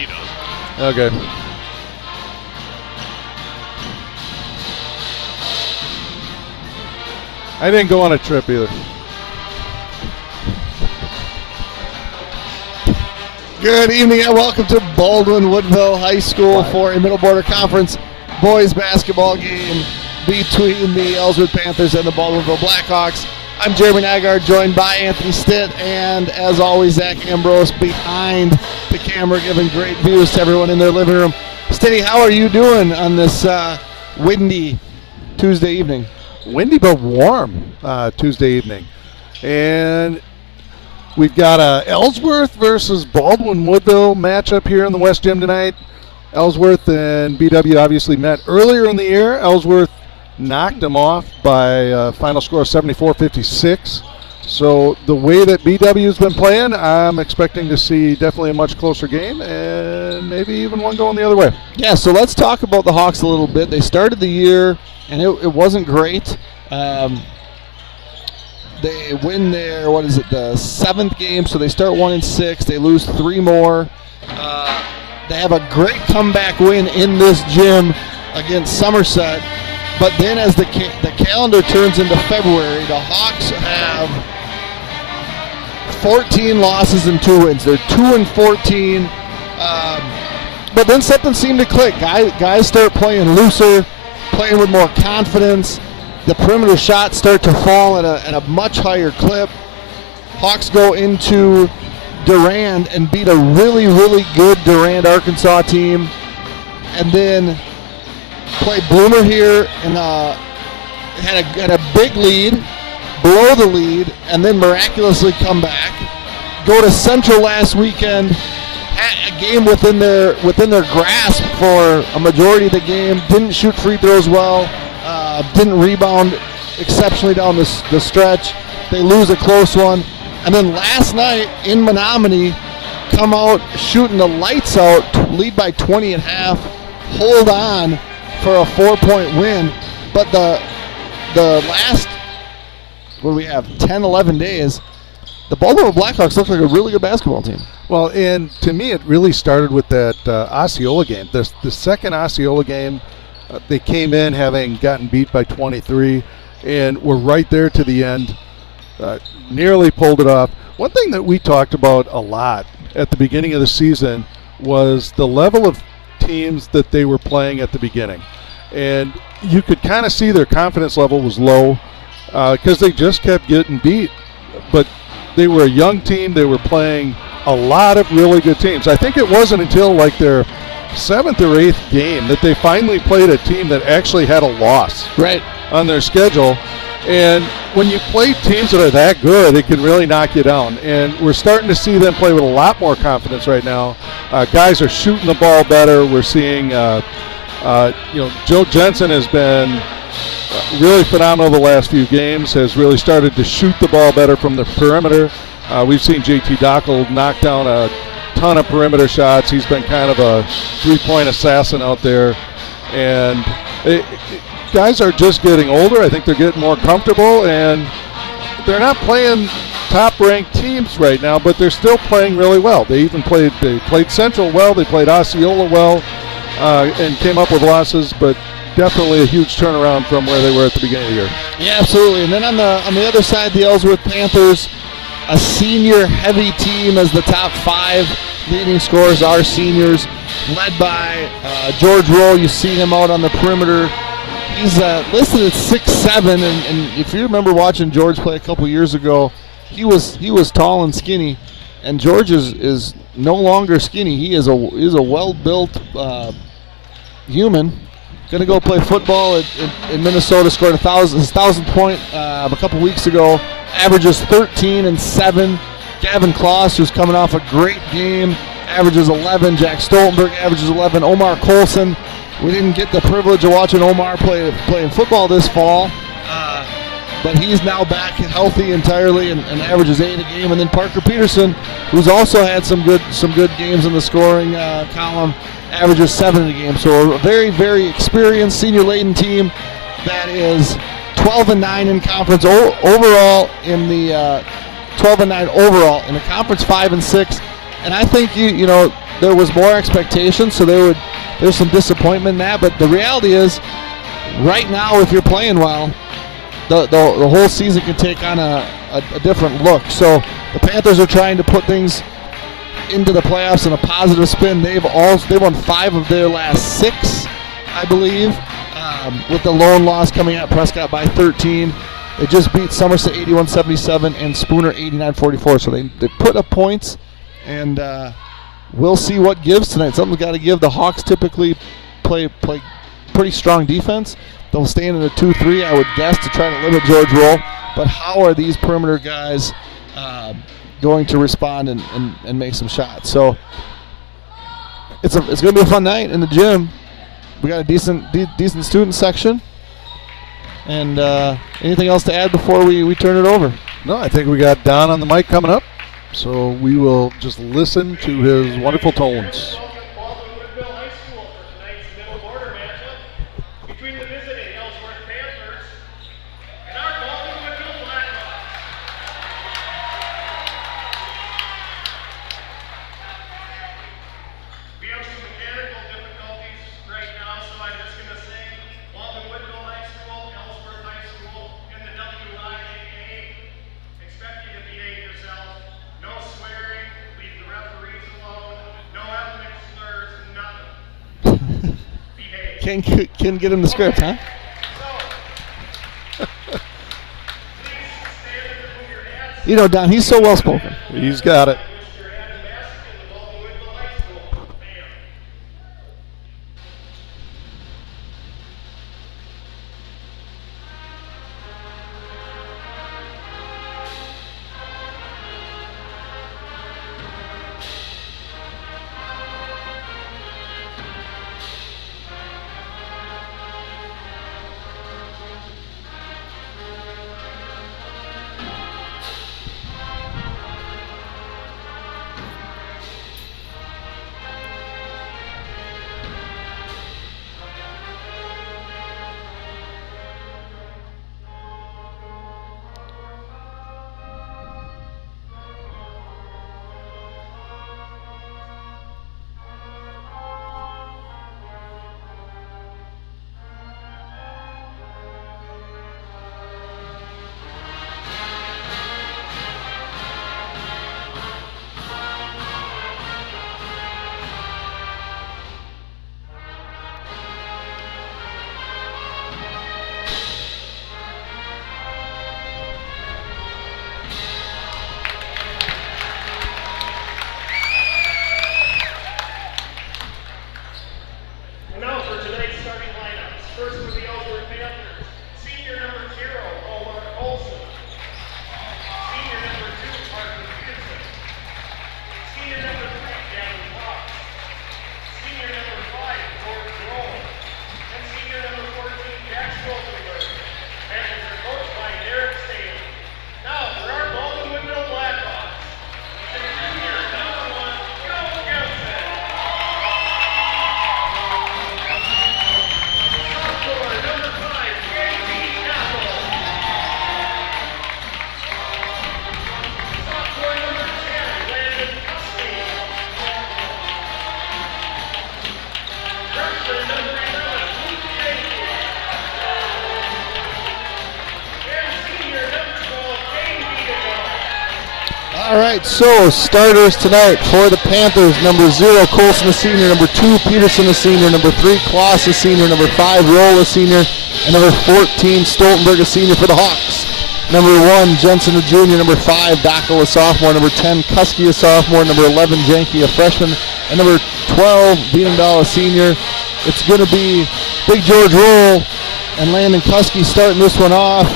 he does. Okay. I didn't go on a trip either. Good evening and welcome to Baldwin-Woodville High School for a Middle Border Conference boys basketball game between the Ellsworth Panthers and the Baldwin-Woodville Blackhawks. I'm Jeremy Nygaard, joined by Anthony Stitt, and as always, Zach Ambrose behind the camera, giving great views to everyone in their living room. Stitty, how are you doing on this windy Tuesday evening? Windy but warm Tuesday evening. And we've got a Ellsworth versus Baldwin-Woodville matchup here in the West Gym tonight. Ellsworth and BW obviously met earlier in the year. Ellsworth knocked them off by a final score of 74-56. So the way that BW's been playing, I'm expecting to see definitely a much closer game and maybe even one going the other way. Yeah, so let's talk about the Hawks a little bit. They started the year, and it wasn't great. They win their, the 7th game, so they start 1-6. They lose 3 more. They have a great comeback win in this gym against Somerset. But then as the calendar turns into February, the Hawks have 14 losses and 2 wins. They're 2-14. But then something seemed to click. Guys start playing looser, playing with more confidence. The perimeter shots start to fall at a much higher clip. Hawks go into Durand and beat a really, really good Durand, Arkansas team. And then play Bloomer here and had a big lead, blow the lead, and then miraculously come back. Go to Central last weekend, had a game within their grasp for a majority of the game. Didn't shoot free throws well, didn't rebound exceptionally down the stretch. They lose a close one, and then last night in Menominee, come out shooting the lights out, lead by 20 at half, hold on for a 4-point win. But the last, 10, 11 days, the Baldwin-Woodville Blackhawks look like a really good basketball team. Well, and to me, it really started with that Osceola game. The second Osceola game, they came in having gotten beat by 23 and were right there to the end, nearly pulled it off. One thing that we talked about a lot at the beginning of the season was the level of teams that they were playing at the beginning, and you could kind of see their confidence level was low because they just kept getting beat. But they were a young team. They were playing a lot of really good teams. I think it wasn't until like their 7th or 8th game that they finally played a team that actually had a loss on their schedule. And when you play teams that are that good, it can really knock you down. And we're starting to see them play with a lot more confidence right now. Guys are shooting the ball better. We're seeing, Joe Jensen has been really phenomenal the last few games, has really started to shoot the ball better from the perimeter. We've seen JT Dockel knock down a ton of perimeter shots. He's been kind of a 3-point assassin out there. And guys are just getting older. I think they're getting more comfortable, and they're not playing top-ranked teams right now, but they're still playing really well. They played Central well, they played Osceola well, and came up with losses, but definitely a huge turnaround from where they were at the beginning of the year. Yeah, absolutely. And then on the other side, the Ellsworth Panthers, a senior-heavy team as the top 5 leading scorers are seniors, led by George Rowe. You see him out on the perimeter. He's listed at 6'7", and if you remember watching George play a couple years ago, he was tall and skinny, and George is no longer skinny. He is a well-built human. Going to go play football in Minnesota. Scored his 1,000th point a couple weeks ago. Averages 13 and 7. Gavin Kloss, who's coming off a great game, averages 11. Jack Stoltenberg averages 11. Omar Colson. We didn't get the privilege of watching Omar playing football this fall, but he's now back healthy entirely and averages 8 a game. And then Parker Peterson, who's also had some good games in the scoring column, averages 7 a game. So a very, very experienced senior-laden team that is 12-9 in conference overall in the 12-9 overall in the conference, 5-6 And I think there was more expectation, so there's some disappointment in that. But the reality is, right now, if you're playing well, the whole season can take on a different look. So the Panthers are trying to put things into the playoffs in a positive spin. They won 5 of their last 6, I believe, with the lone loss coming at Prescott by 13. They just beat Somerset 81-77 and Spooner 89-44. So they put up points, and we'll see what gives tonight. Something's got to give. The Hawks typically play pretty strong defense. They'll stand in a 2-3, I would guess, to try to limit George Roll. But how are these perimeter guys going to respond and make some shots? So it's going to be a fun night in the gym. We got a decent student section. And anything else to add before we turn it over? No, I think we got Don on the mic coming up. So we will just listen to his wonderful tones. Baldwin-Woodville High School for tonight's middle border matchup between the visiting Ellsworth Panthers and our Baldwin-Woodville Blackhawks. We have some mechanical difficulties right now, so I'm just going to say Baldwin-Woodville High School, Ellsworth High School, and the WIAA. Expect you to behave yourselves. No swearing, leave the referees alone, no ethnic slurs, nothing. Behave. Can get him the script, huh? So, please stand and remove your hats. Don, he's so well spoken. He's got it. Mr. Adam Masick in the Baldwin-Woodville High School. Bam. And now for tonight's starting lineups. First for the Ellsworth Panthers, senior number 0, Omar Olson. Senior number 2, Martin Peterson. Senior number 3, Gavin Fox. Senior number 5, George Roll. And senior number 14, Jack Stoltenberg. Panthers are coached by Derek Staley. Now for our Baldwin-Woodville Blackhawks. Junior number 1, Joe Gibson. Sophomore number 5, J.T. Apple. Sophomore number 10, Landon Custy. Freshman number 11, Luke Yankee. And senior number 12, Dane Wiedemann. All right, so starters tonight for the Panthers: number 0, Colson, a senior; number 2, Peterson, a senior; number 3, Kloss, a senior; number 5, Roll, a senior; and number 14, Stoltenberg, a senior for the Hawks. Number 1, Jensen, a junior; number 5, Dockel, a sophomore; number 10, Kuski, a sophomore; number 11, Janke, a freshman; and number 12, Vienendahl, a senior. It's going to be Big George Roll and Landon Kuski starting this one off.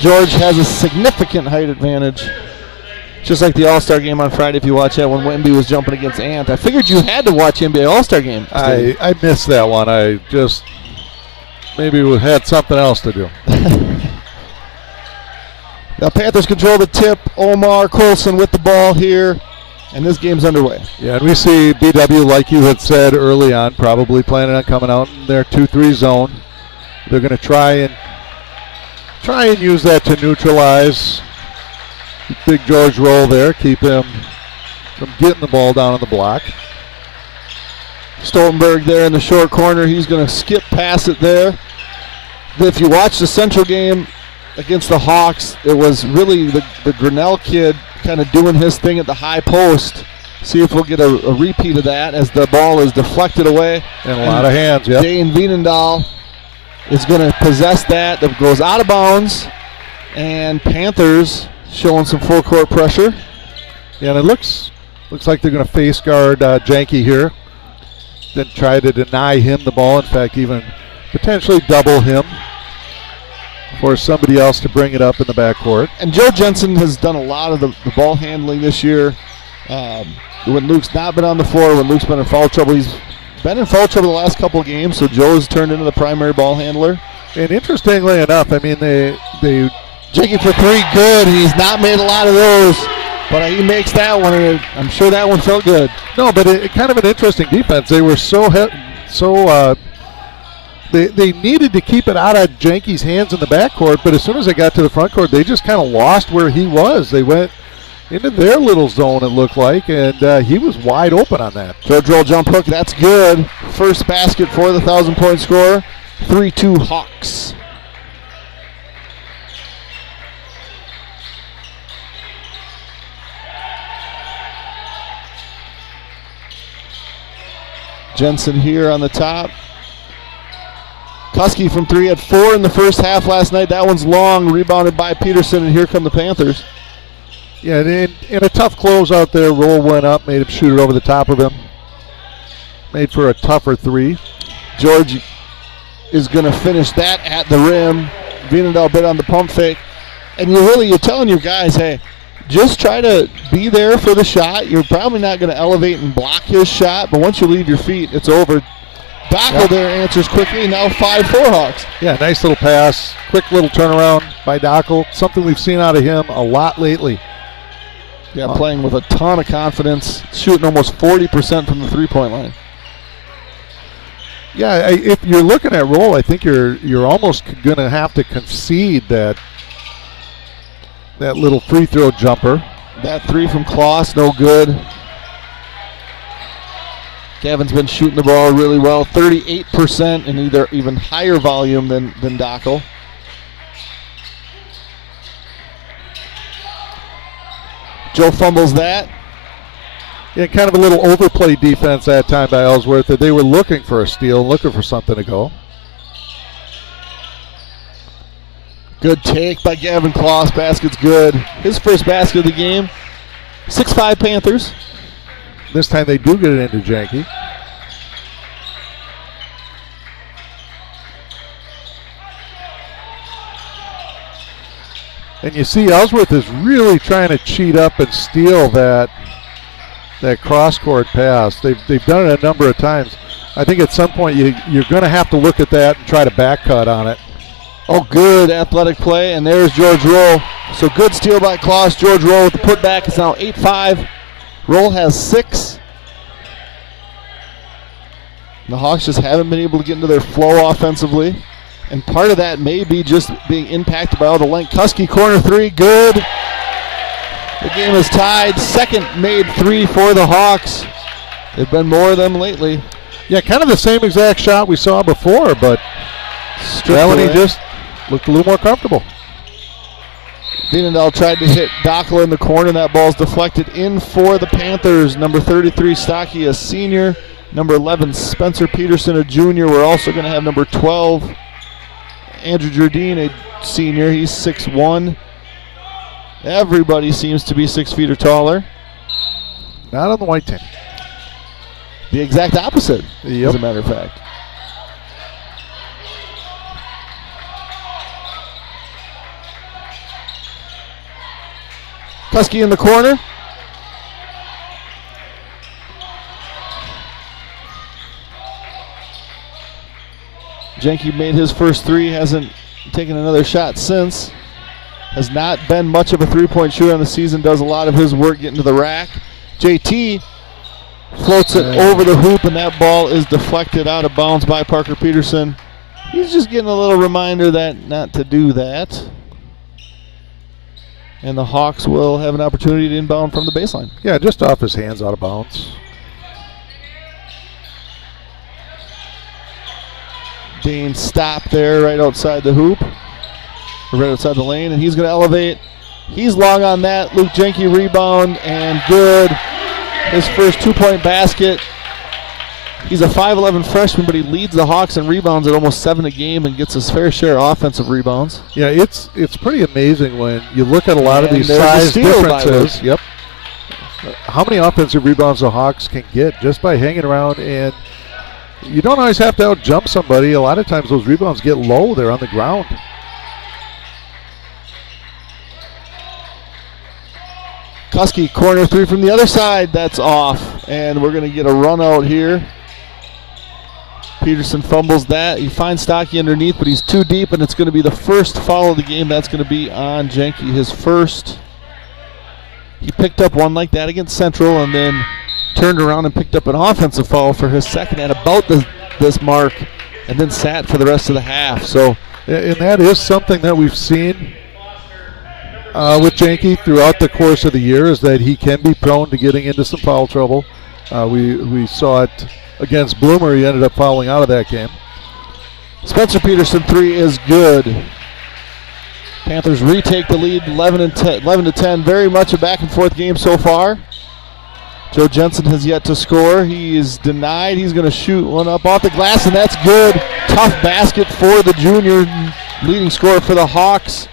George has a significant height advantage. Just like the All-Star game on Friday, if you watch that, when Wemby was jumping against Ant. I figured you had to watch NBA All-Star game. I missed that one. I just maybe we had something else to do. The Panthers control the tip. Omar Colson with the ball here, and this game's underway. Yeah, and we see BW, like you had said early on, probably planning on coming out in their 2-3 zone. They're going to try and use that to neutralize Big George Roll there, keep him from getting the ball down on the block. Stoltenberg there in the short corner. He's going to skip past it there. If you watch the Central game against the Hawks, it was really the Grinnell kid kind of doing his thing at the high post. See if we'll get a repeat of that as the ball is deflected away. And a lot of hands, yeah. Dane Wienendahl is going to possess that. That goes out of bounds. And Panthers showing some full court pressure. Yeah, and it looks like they're going to face guard Janke here. Then try to deny him the ball. In fact, even potentially double him for somebody else to bring it up in the backcourt. And Joe Jensen has done a lot of the ball handling this year. When Luke's not been on the floor, when Luke's been in foul trouble, he's been in foul trouble the last couple of games, so Joe's turned into the primary ball handler. And interestingly enough, I mean, they Janke for three, good. He's not made a lot of those, but he makes that one, and I'm sure that one felt good. No, but it kind of an interesting defense. They were they needed to keep it out of Janke's hands in the backcourt, but as soon as they got to the front court, they just kind of lost where he was. They went into their little zone, it looked like, and he was wide open on that. George roll jump hook, that's good. First basket for the 1,000-point scorer. 3-2 Hawks. Jensen here on the top. Kuski from three had 4 in the first half last night. That one's long, rebounded by Peterson, and here come the Panthers. Yeah, and in a tough close out there, Roll went up, made him shoot it over the top of him. Made for a tougher three. George is going to finish that at the rim. Wienendahl bit on the pump fake. And you're telling your guys, hey, just try to be there for the shot. You're probably not going to elevate and block his shot, but once you leave your feet, it's over. Dockel there answers quickly. Now 5-4 Hawks. Yeah, nice little pass. Quick little turnaround by Dockel. Something we've seen out of him a lot lately. Yeah, playing with a ton of confidence, shooting almost 40% from the three-point line. Yeah, if you're looking at Roll, I think you're almost going to have to concede that little free throw jumper. That three from Kloss, no good. Gavin's been shooting the ball really well, 38% in even higher volume than Dockel. Joe fumbles that. Yeah, kind of a little overplay defense that time by Ellsworth. That they were looking for a steal, looking for something to go. Good take by Gavin Kloss. Basket's good. His first basket of the game. 6-5 Panthers. This time they do get it into Janke. And you see Ellsworth is really trying to cheat up and steal that cross-court pass. They've done it a number of times. I think at some point you're going to have to look at that and try to back cut on it. Oh, good athletic play, and there's George Roll. So good steal by Kloss. George Roll with the putback. It's now 8-5. Roll has 6. The Hawks just haven't been able to get into their flow offensively. And part of that may be just being impacted by all the length. Kuski, corner three, good. The game is tied. Second made three for the Hawks. There've been more of them lately. Yeah, kind of the same exact shot we saw before, but that one he just looked a little more comfortable. Wienendahl tried to hit Dockel in the corner. That ball's deflected in for the Panthers. Number 33, Stocky, a senior. Number 11, Spencer Peterson, a junior. We're also going to have number 12, Andrew Jardine, a senior. He's 6'1". Everybody seems to be 6 feet or taller. Not on the white team. The exact opposite, yep. As a matter of fact. Kuski in the corner. Janke made his first three, hasn't taken another shot since. Has not been much of a three-point shooter on the season, does a lot of his work getting to the rack. JT floats it over the hoop, and that ball is deflected out of bounds by Parker Peterson. He's just getting a little reminder that not to do that. And the Hawks will have an opportunity to inbound from the baseline. Yeah, just off his hands, out of bounds. Dane stopped there right outside the hoop, right outside the lane, and he's going to elevate. He's long on that. Luke Jenke rebound, and good. His first 2-point basket. He's a 5'11 freshman, but he leads the Hawks in rebounds at almost 7 a game and gets his fair share of offensive rebounds. Yeah, it's pretty amazing when you look at a lot of these there's a size steal by differences. Luke. Yep. How many offensive rebounds the Hawks can get just by hanging around, and you don't always have to out-jump somebody. A lot of times those rebounds get low. They're on the ground. Kuski, corner three from the other side. That's off, and we're going to get a run out here. Peterson fumbles that. He finds Stocky underneath, but he's too deep, and it's going to be the first foul of the game. That's going to be on Jenke, his first. He picked up one like that against Central, and then turned around and picked up an offensive foul for his second at about this mark, and then sat for the rest of the half. So, and that is something that we've seen with Jenke throughout the course of the year, is that he can be prone to getting into some foul trouble. We saw it against Bloomer. He ended up fouling out of that game. Spencer Peterson three is good. Panthers retake the lead 11 to 10. Very much a back and forth game so far. Joe Jensen has yet to score. He is denied. He's going to shoot one up off the glass, and that's good. Tough basket for the junior leading scorer for the Hawks.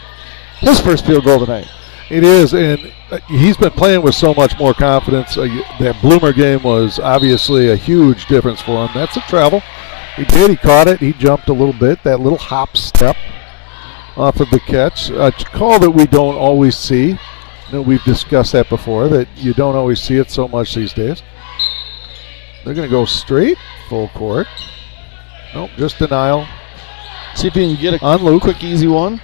His first field goal tonight. It is, and he's been playing with so much more confidence. That Bloomer game was obviously a huge difference for him. That's a travel. He did. He caught it. He jumped a little bit. That little hop step off of the catch. A call that we don't always see. We've discussed that before, that you don't always see it so much these days. They're going to go straight full court. Nope, just denial. See if he can get on Luke. Quick, easy one.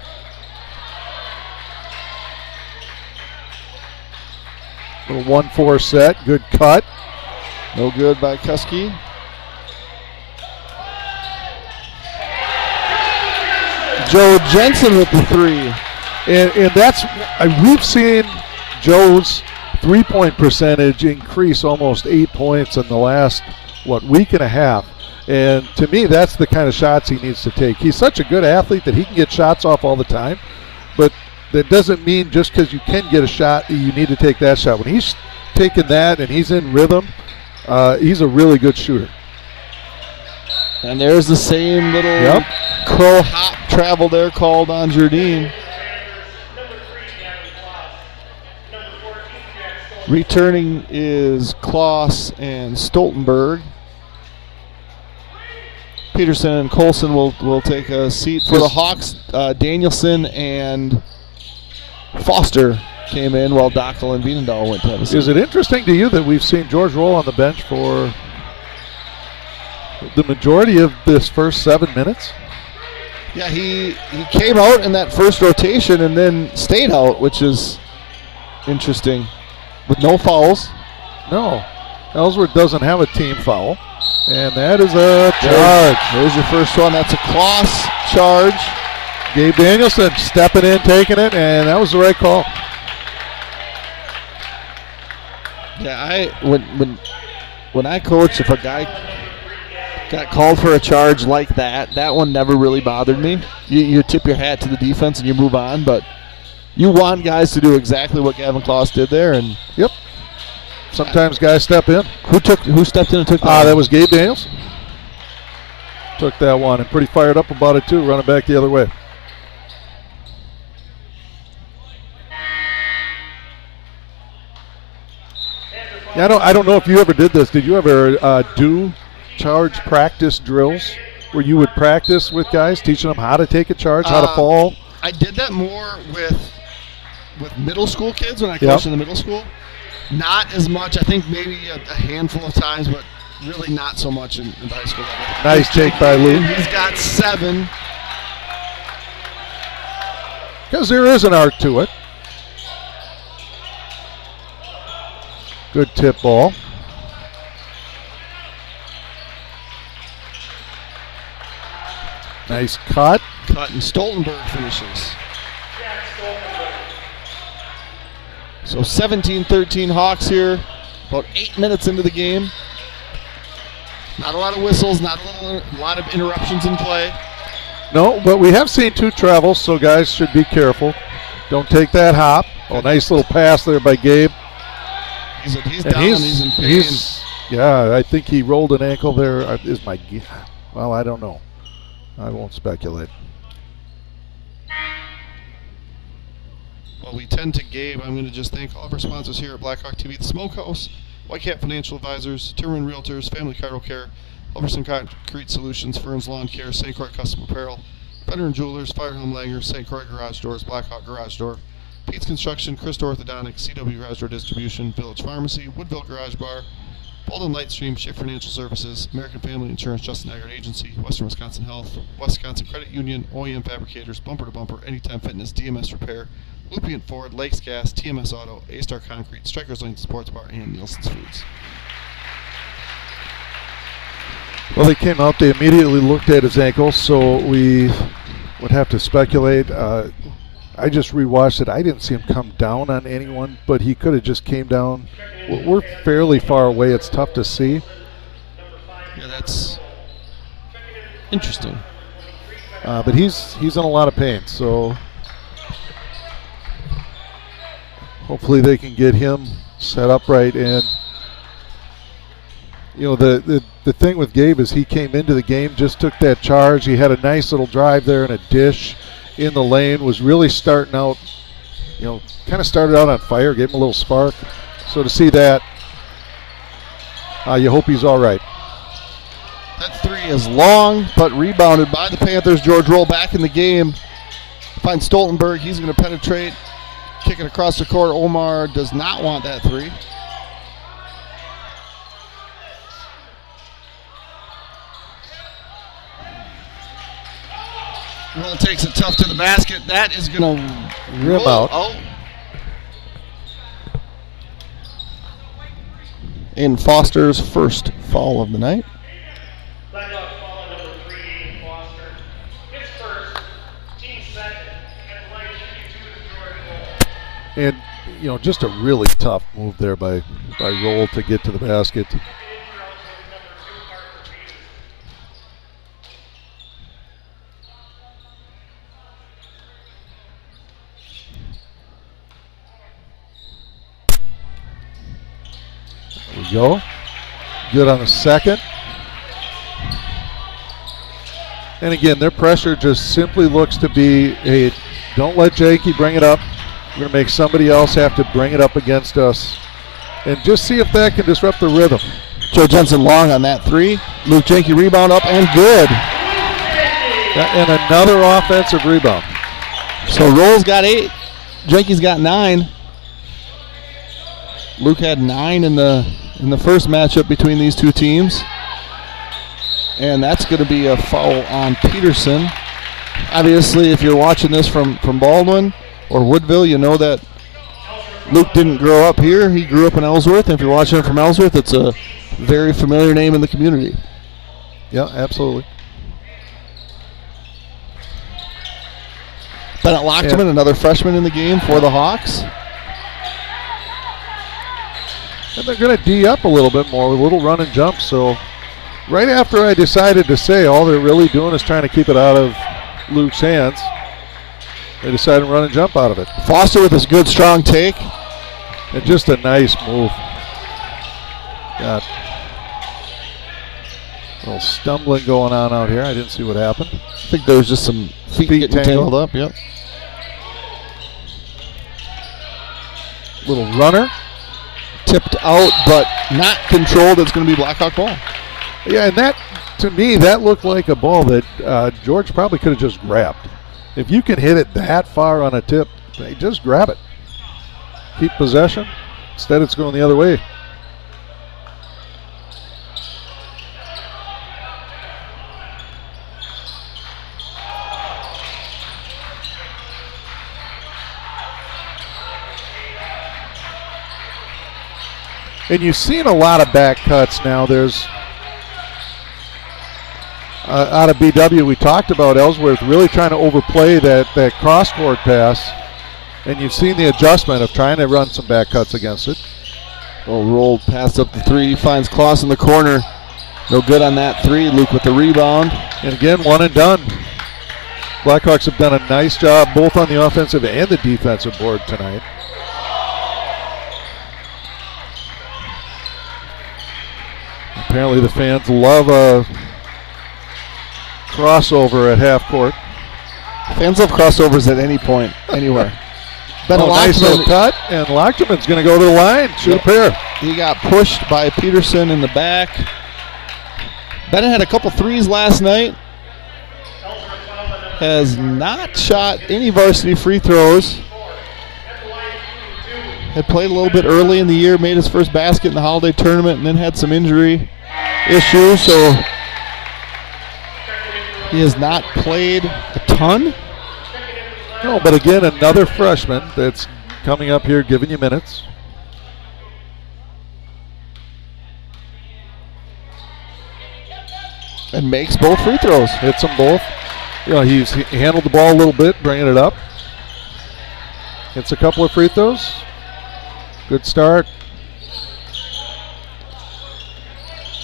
Little 1-4 set. Good cut. No good by Kuski. Joe Jensen with the three. And that's, we've seen Joe's three-point percentage increase almost 8 points in the last, week and a half. And to me, that's the kind of shots he needs to take. He's such a good athlete that he can get shots off all the time. But that doesn't mean just because you can get a shot, you need to take that shot. When he's taking that and he's in rhythm, he's a really good shooter. And there's the same little crow hop travel there called on Jardine. Returning is Kloss and Stoltenberg. Peterson and Colson will take a seat for the Hawks. Danielson and Foster came in while Dockel and Vienendahl went to have a seat. Is it interesting to you that we've seen George Roll on the bench for the majority of this first 7 minutes? Yeah, he came out in that first rotation and then stayed out, which is interesting. With no fouls. No. Ellsworth doesn't have a team foul. And that is a charge. There's your first one. That's a Kloss charge. Gabe Danielson stepping in, taking it, and that was the right call. Yeah, when I coach, if a guy got called for a charge like that, that one never really bothered me. You tip your hat to the defense and you move on, but you want guys to do exactly what Gavin Kloss did there, and sometimes guys step in. Who stepped in and took that? That was Gabe Daniels. Took that one and pretty fired up about it too, running back the other way. Yeah, I don't know if you ever did this. Did you ever do charge practice drills where you would practice with guys, teaching them how to take a charge, how to fall? I did that more with middle school kids when I coached in the middle school. Not as much. I think maybe a handful of times, but really not so much in high school level. Nice take by Luke. He's got 7. Because there is an art to it. Good tip ball. Nice cut. Cut, and Stoltenberg finishes. So 17-13 Hawks here, about 8 minutes into the game. Not a lot of whistles, not a lot of interruptions in play. No, but we have seen 2 travels, so guys should be careful. Don't take that hop. Oh, nice little pass there by Gabe. He's down, he's in pain. Yeah, I think he rolled an ankle there. Well, I don't know. I won't speculate. Well, we tend to Gabe. I'm going to just thank all of our sponsors here at Blackhawk TV, the Smokehouse, Whitecap Financial Advisors, Timmerman Realtors, Family Chiral Care, Elverson Concrete Solutions, Ferns Lawn Care, St. Croix Custom Apparel, Veteran Jewelers, Firehelm Langer, St. Croix Garage Doors, Blackhawk Garage Door, Pete's Construction, Christo Orthodontics, CW Garage Door Distribution, Village Pharmacy, Woodville Garage Bar, Baldwin Lightstream, Schiff Financial Services, American Family Insurance, Justin Aggregate Agency, Western Wisconsin Health, Wisconsin Credit Union, OEM Fabricators, Bumper to Bumper, Anytime Fitness, DMS Repair, Lupient Ford, Lakes Gas, TMS Auto, A-Star Concrete, Strikers Lane Sports Bar, and Nielsen's Foods. Well, they came out, they immediately looked at his ankle, so we would have to speculate. I just rewatched it. I didn't see him come down on anyone, but he could have just came down. We're fairly far away. It's tough to see. Yeah, that's interesting. But he's in a lot of pain, so hopefully they can get him set up right. And you know, the thing with Gabe is he came into the game, just took that charge. He had a nice little drive there and a dish in the lane, was really starting out, you know, kind of started out on fire, gave him a little spark. So to see that, you hope he's all right. That 3 is long, but rebounded by the Panthers. George Roll back in the game. Finds Stoltenberg. He's going to penetrate. Kicking across the court. Omar does not want that 3. Roll takes it tough to the basket. That is going to rim out. Oh. In Foster's first foul of the night. Blackhawks foul on number 3, Aiden Foster. His first, team second, and line 52 to George Roll. And, you know, just a really tough move there by Roll to get to the basket. There we go. Good on the second. And again, their pressure just simply looks to be, hey, don't let Jakey bring it up. We're going to make somebody else have to bring it up against us. And just see if that can disrupt the rhythm. Joe Jensen long on that 3. Luke Jenke rebound up and good. And another offensive rebound. So Roll's got 8. Jenke's got 9. Luke had 9 in the first matchup between these two teams. And that's going to be a foul on Peterson. Obviously, if you're watching this from Baldwin or Woodville, you know that Luke didn't grow up here. He grew up in Ellsworth. And if you're watching it from Ellsworth, it's a very familiar name in the community. Yeah, absolutely. Bennett Lockman, another freshman in the game for the Hawks. And they're going to D up a little bit more with a little run and jump. So right after I decided to say all they're really doing is trying to keep it out of Luke's hands, they decided to run and jump out of it. Foster with his good, strong take. And just a nice move. Got a little stumbling going on out here. I didn't see what happened. I think there was just some feet getting tangled up. Yep. Little runner. Tipped out, but not controlled. It's going to be Blackhawk ball. Yeah, and that, to me, that looked like a ball that George probably could have just grabbed. If you can hit it that far on a tip, just grab it. Keep possession. Instead, it's going the other way. And you've seen a lot of back cuts now. There's out of BW, we talked about Ellsworth really trying to overplay that cross-court pass. And you've seen the adjustment of trying to run some back cuts against it. Well, rolled pass up the three, finds Kloss in the corner. No good on that three. Luke with the rebound. And again, one and done. Blackhawks have done a nice job both on the offensive and the defensive board tonight. Apparently the fans love a crossover at half court. Fans love crossovers at any point, anywhere. Nice little cut, and Lochterman's going to go to the line, shoot a pair. He got pushed by Peterson in the back. Bennett had a couple threes last night. Has not shot any varsity free throws. Had played a little bit early in the year, made his first basket in the holiday tournament, and then had some injury issues, so he has not played a ton. No, but again, another freshman that's coming up here giving you minutes. And makes both free throws. Hits them both. You know, he handled the ball a little bit, bringing it up. Hits a couple of free throws. Good start.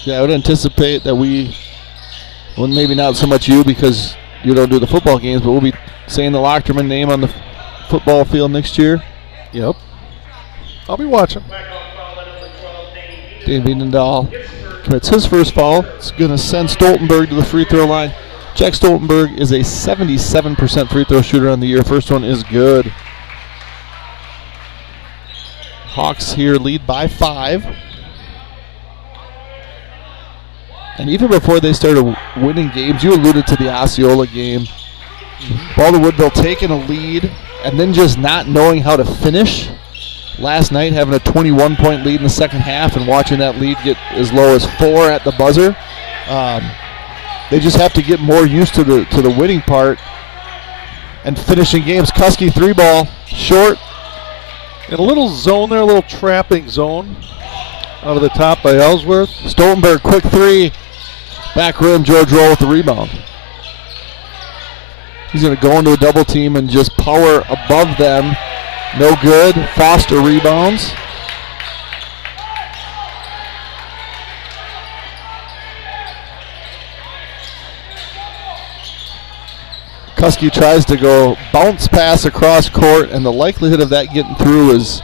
Yeah, I would anticipate that well, maybe not so much you because you don't do the football games, but we'll be saying the Lochterman name on the football field next year. Yep. I'll be watching. Dave Wiedendahl commits his first foul. It's going to send Stoltenberg to the free throw line. Jack Stoltenberg is a 77% free throw shooter on the year. First one is good. Hawks here lead by 5. And even before they started winning games, you alluded to the Osceola game. Baldwin-Woodville taking a lead and then just not knowing how to finish. Last night having a 21-point lead in the second half and watching that lead get as low as 4 at the buzzer. They just have to get more used to the winning part and finishing games. Kuski 3-ball, short. In a little zone there, a little trapping zone. Out of the top by Ellsworth. Stoltenberg, quick 3. Back rim, George Roll with the rebound. He's going to go into a double team and just power above them. No good. Foster rebounds. Kuski tries to go bounce pass across court, and the likelihood of that getting through is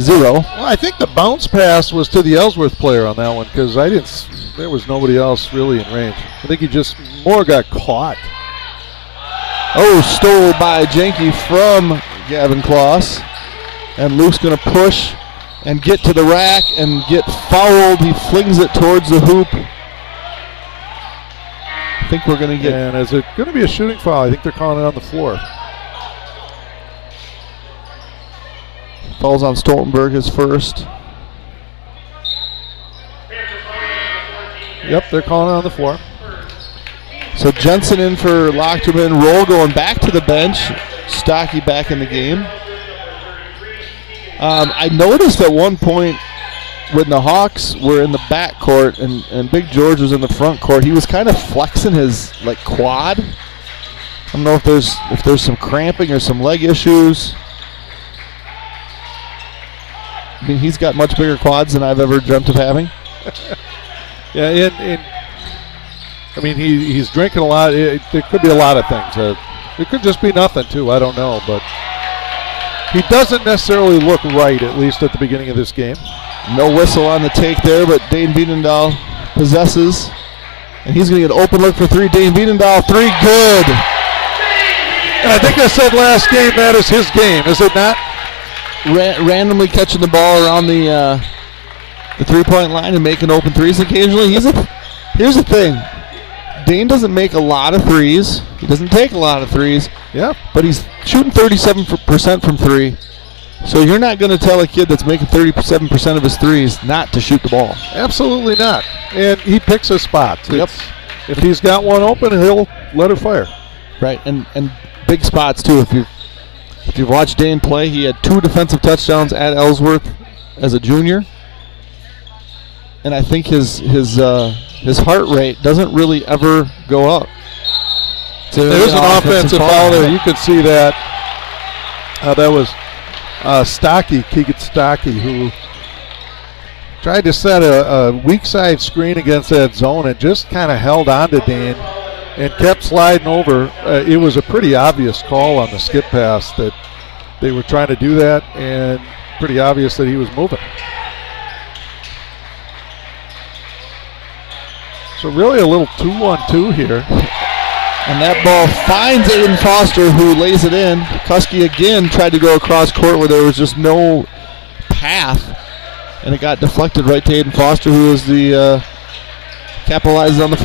0. Well, I think the bounce pass was to the Ellsworth player on that one because there was nobody else really in range. I think he just more got caught. Oh, stole by Jenke from Gavin Kloss. And Luke's going to push and get to the rack and get fouled. He flings it towards the hoop. I think we're going to get... And is it going to be a shooting foul? I think they're calling it on the floor. Falls on Stoltenberg, his first. Yep, they're calling it on the floor. So Jensen in for Lochterman. Roll going back to the bench. Stocky back in the game. I noticed at one point when the Hawks were in the back court and Big George was in the front court, he was kind of flexing his quad. I don't know if there's some cramping or some leg issues. I mean, he's got much bigger quads than I've ever dreamt of having. Yeah, and I mean, he's drinking a lot. There could be a lot of things. It could just be nothing, too. I don't know. But he doesn't necessarily look right, at least at the beginning of this game. No whistle on the take there, but Dane Wiedendahl possesses. And he's going to get an open look for 3. Dane Wiedendahl, 3, good. And I think I said last game that is his game, is it not? Randomly catching the ball around the 3-point line and making open threes occasionally. Here's the thing. Dane doesn't make a lot of threes. He doesn't take a lot of threes. Yeah. But he's shooting 37% from 3. So you're not going to tell a kid that's making 37% of his threes not to shoot the ball. Absolutely not. And he picks his spots. Yep. If he's got one open, he'll let it fire. Right, and big spots too. If you've watched Dane play, he had 2 defensive touchdowns at Ellsworth as a junior. And I think his heart rate doesn't really ever go up. So there's an offensive foul there. You could see that. That was Keegan Stocky, who tried to set a weak side screen against that zone and just kind of held on to Dane and kept sliding over. It was a pretty obvious call on the skip pass that they were trying to do that, and pretty obvious that he was moving. So really a little 2-1-2 here. And that ball finds Aiden Foster, who lays it in. Kuski again tried to go across court where there was just no path, and it got deflected right to Aiden Foster, who is the capitalizes on the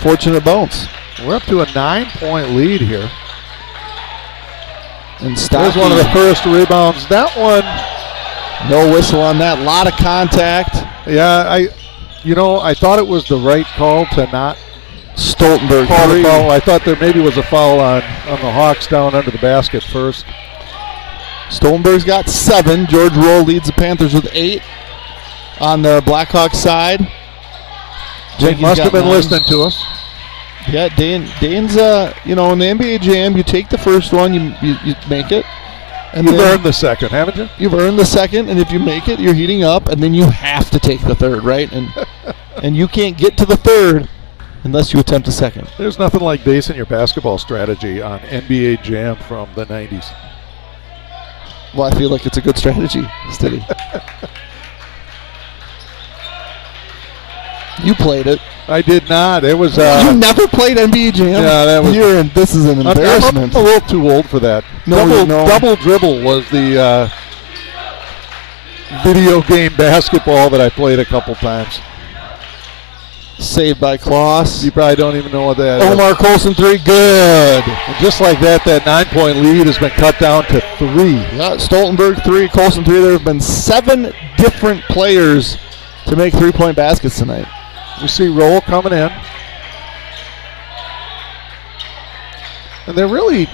fortunate bounce. We're up to a 9-point lead here. And there's one of the first rebounds. That one, no whistle on that. A lot of contact. Yeah, I thought it was the right call to not Stoltenberg call the foul. I thought there maybe was a foul on the Hawks down under the basket first. Stoltenberg's got 7. George Roll leads the Panthers with 8 on the Blackhawks side. They must have been listening to us. Yeah, Dane's, in the NBA Jam, you take the first one, you make it. And you've earned the second, haven't you? You've earned the second, and if you make it, you're heating up, and then you have to take the third, right? And you can't get to the third unless you attempt a second. There's nothing like basing your basketball strategy on NBA Jam from the 90s. Well, I feel like it's a good strategy, Steady. You played it. I did not. It was. You never played NBA Jam? Yeah, that was. This is an embarrassment. I'm a little too old for that. No. Double dribble was the video game basketball that I played a couple times. Saved by Kloss. You probably don't even know what that Omar is. Colson 3, good. And just like that 9-point lead has been cut down to 3. Yeah, Stoltenberg 3, Colson 3. There have been 7 different players to make 3-point baskets tonight. We see Roll coming in. And they're really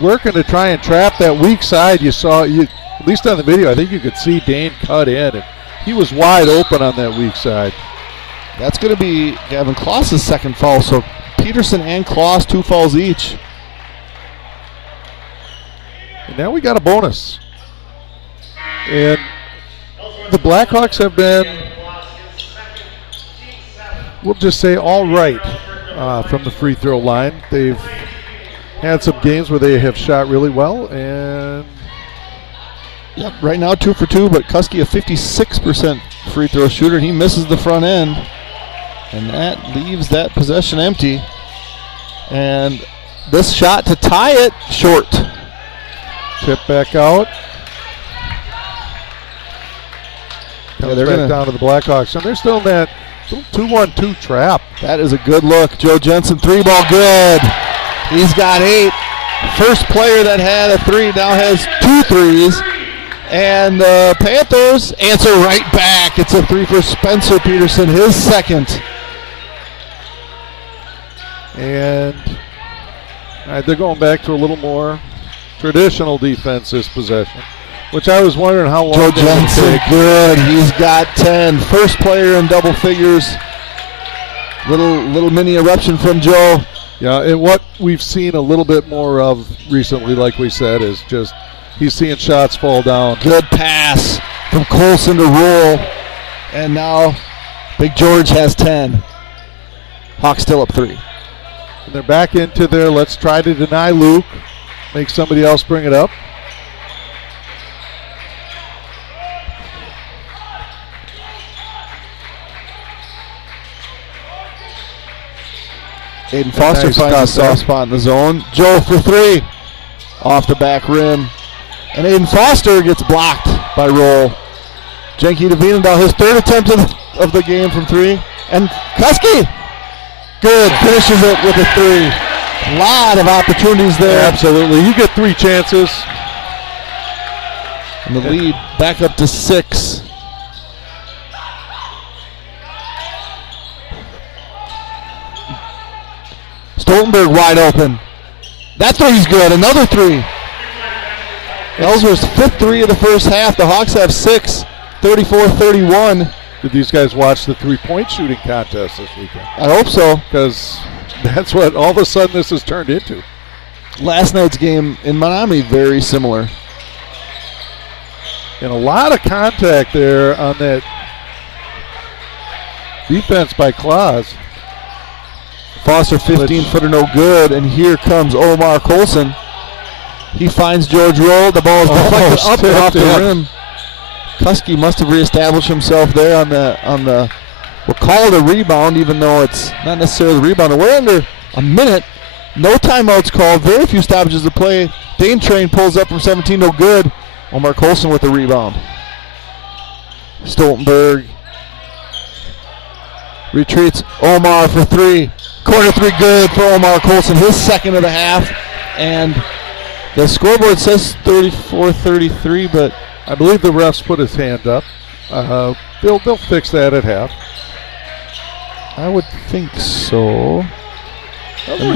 working to try and trap that weak side. You saw, at least on the video, I think you could see Dane cut in. And he was wide open on that weak side. That's going to be Gavin Kloss's second foul. So Peterson and Kloss, 2 fouls each. And now we got a bonus. And the Blackhawks have been, we'll just say, all right from the free throw line. They've had some games where they have shot really well, and yep, right now 2 for 2, but Kuski a 56% free throw shooter. He misses the front end, and that leaves that possession empty. And this shot to tie it, short. Tip back out. Comes back down to the Blackhawks, and they're still in that 2-1-2 trap. That is a good look. Joe Jensen, 3-ball, good. He's got 8. First player that had a 3 now has 2 threes. And the Panthers answer right back. It's a 3 for Spencer Peterson, his second. And they're going back to a little more traditional defense this possession, which I was wondering how long. Joe Jensen, good. He's got 10. First player in double figures. Little mini eruption from Joe. Yeah, and what we've seen a little bit more of recently, like we said, is just he's seeing shots fall down. Good pass from Colson to Roll. And now Big George has 10. Hawks still up 3. And they're back into their let's try to deny Luke. Make somebody else bring it up. Aiden Foster finds a soft spot in the zone. Joe for 3. Off the back rim. And Aiden Foster gets blocked by Roll. Jenke DeVinendahl, his 3rd attempt of the game from 3. And Kuski, good, finishes it with a 3. Lot of opportunities there. Absolutely. You get 3 chances. And the lead back up to 6. Stoltenberg wide open. That 3's good. Another 3. Ellsworth's 5th 3 of the first half. The Hawks have 6, 34-31. Did these guys watch the 3-point shooting contest this weekend? I hope so. Because that's what all of a sudden this has turned into. Last night's game in Menominee, very similar. And a lot of contact there on that defense by Claus. Foster 15-footer no good, and here comes Omar Colson. He finds George Roll. The ball is deflected up and off the rim. Kuski must have reestablished himself there on the we'll call it a rebound, even though it's not necessarily a rebound. And we're under a minute. No timeouts called. Very few stoppages of play. Dane Train pulls up from 17, no good. Omar Colson with the rebound. Stoltenberg retreats. Omar for three. Corner three good for Omar Colson. His second of the half. And the scoreboard says 34-33, but I believe the refs put his hand up. They'll fix that at half. I would think so.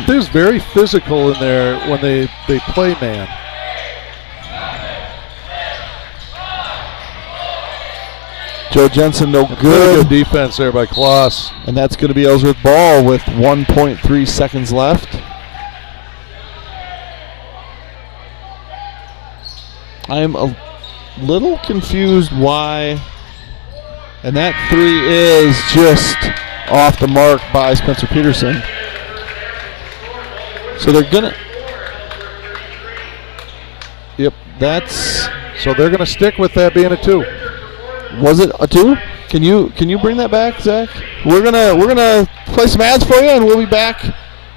There's very physical in there when they play man. Joe Jensen, no good. Good defense there by Klaus. And that's going to be Ellsworth ball with 1.3 seconds left. I am a little confused why. And that three is just off the mark by Spencer Peterson. So they're going to. Yep, that's. So they're going to stick with that being a 2. Was it a 2? Can you bring that back, Zach? We're gonna play some ads for you, and we'll be back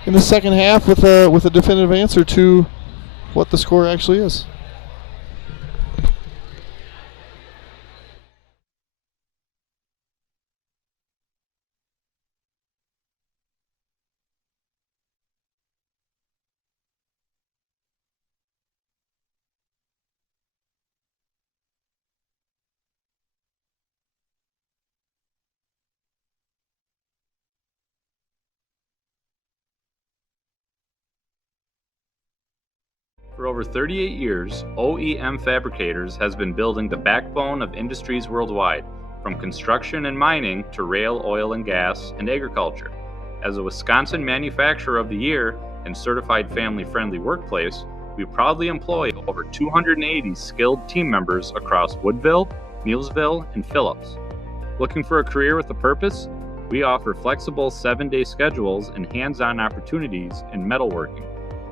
in the second half with a definitive answer to what the score actually is. For over 38 years, OEM Fabricators has been building the backbone of industries worldwide, from construction and mining to rail, oil and gas, and agriculture. As a Wisconsin Manufacturer of the Year and certified family-friendly workplace, we proudly employ over 280 skilled team members across Woodville, Neillsville, and Phillips. Looking for a career with a purpose? We offer flexible 7-day schedules and hands-on opportunities in metalworking.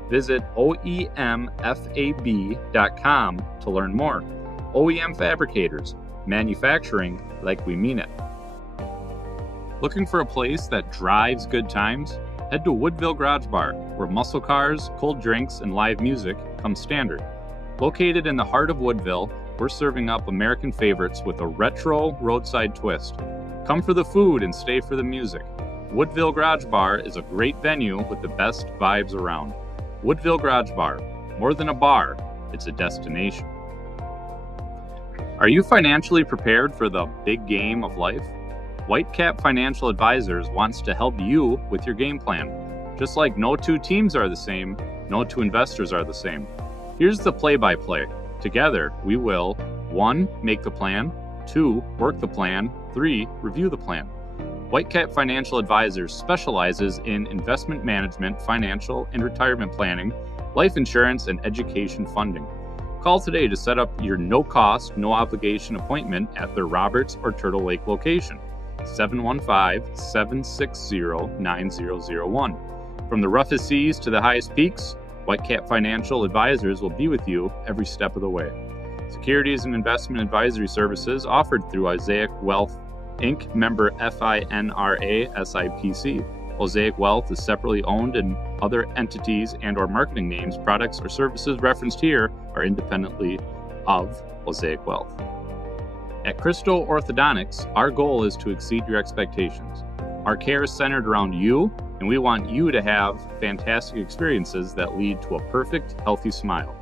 Visit OEMFAB.com to learn more. OEM Fabricators, manufacturing like we mean it. Looking for a place that drives good times? Head to Woodville Garage Bar, where muscle cars, cold drinks, and live music come standard. Located in the heart of Woodville, we're serving up American favorites with a retro roadside twist. Come for the food and stay for the music. Woodville Garage Bar is a great venue with the best vibes around. Woodville Garage Bar, more than a bar, it's a destination. Are you financially prepared for the big game of life? Whitecap Financial Advisors wants to help you with your game plan. Just like no two teams are the same, no two investors are the same. Here's the play-by-play. Together, we will 1. Make the plan, 2. Work the plan, 3. Review the plan. Whitecap Financial Advisors specializes in investment management, financial and retirement planning, life insurance, and education funding. Call today to set up your no-cost, no-obligation appointment at their Roberts or Turtle Lake location, 715-760-9001. From the roughest seas to the highest peaks, Whitecap Financial Advisors will be with you every step of the way. Securities and investment advisory services offered through Mosaic Wealth Inc., member FINRA SIPC. Mosaic Wealth is separately owned, and other entities and/or marketing names, products, or services referenced here are independently of Mosaic Wealth. At Christo Orthodontics, our goal is to exceed your expectations. Our care is centered around you, and we want you to have fantastic experiences that lead to a perfect, healthy smile.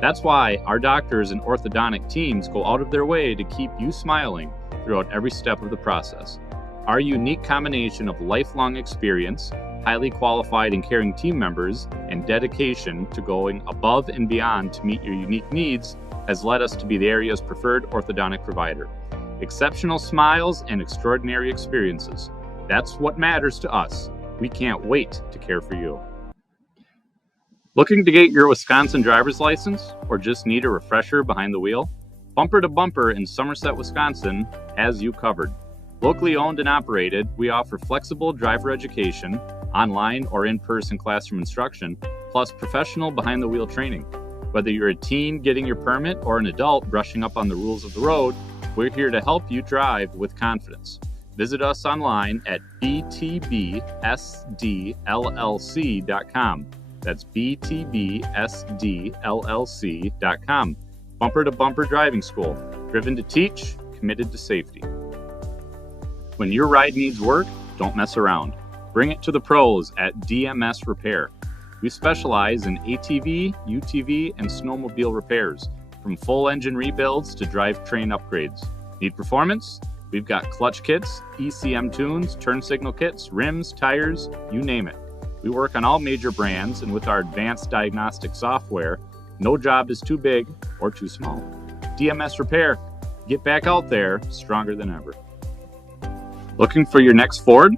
That's why our doctors and orthodontic teams go out of their way to keep you smiling throughout every step of the process. Our unique combination of lifelong experience, highly qualified and caring team members, and dedication to going above and beyond to meet your unique needs has led us to be the area's preferred orthodontic provider. Exceptional smiles and extraordinary experiences. That's what matters to us. We can't wait to care for you. Looking to get your Wisconsin driver's license or just need a refresher behind the wheel? Bumper to Bumper in Somerset, Wisconsin has you covered. Locally owned and operated, we offer flexible driver education, online or in-person classroom instruction, plus professional behind-the-wheel training. Whether you're a teen getting your permit or an adult brushing up on the rules of the road, we're here to help you drive with confidence. Visit us online at btbsdllc.com. That's btbsdllc.com. Bumper to Bumper Driving School. Driven to teach, committed to safety. When your ride needs work, don't mess around. Bring it to the pros at DMS Repair. We specialize in ATV, UTV, and snowmobile repairs, from full engine rebuilds to drivetrain upgrades. Need performance? We've got clutch kits, ECM tunes, turn signal kits, rims, tires, you name it. We work on all major brands, and with our advanced diagnostic software, no job is too big or too small. DMS Repair. Get back out there stronger than ever. Looking for your next Ford?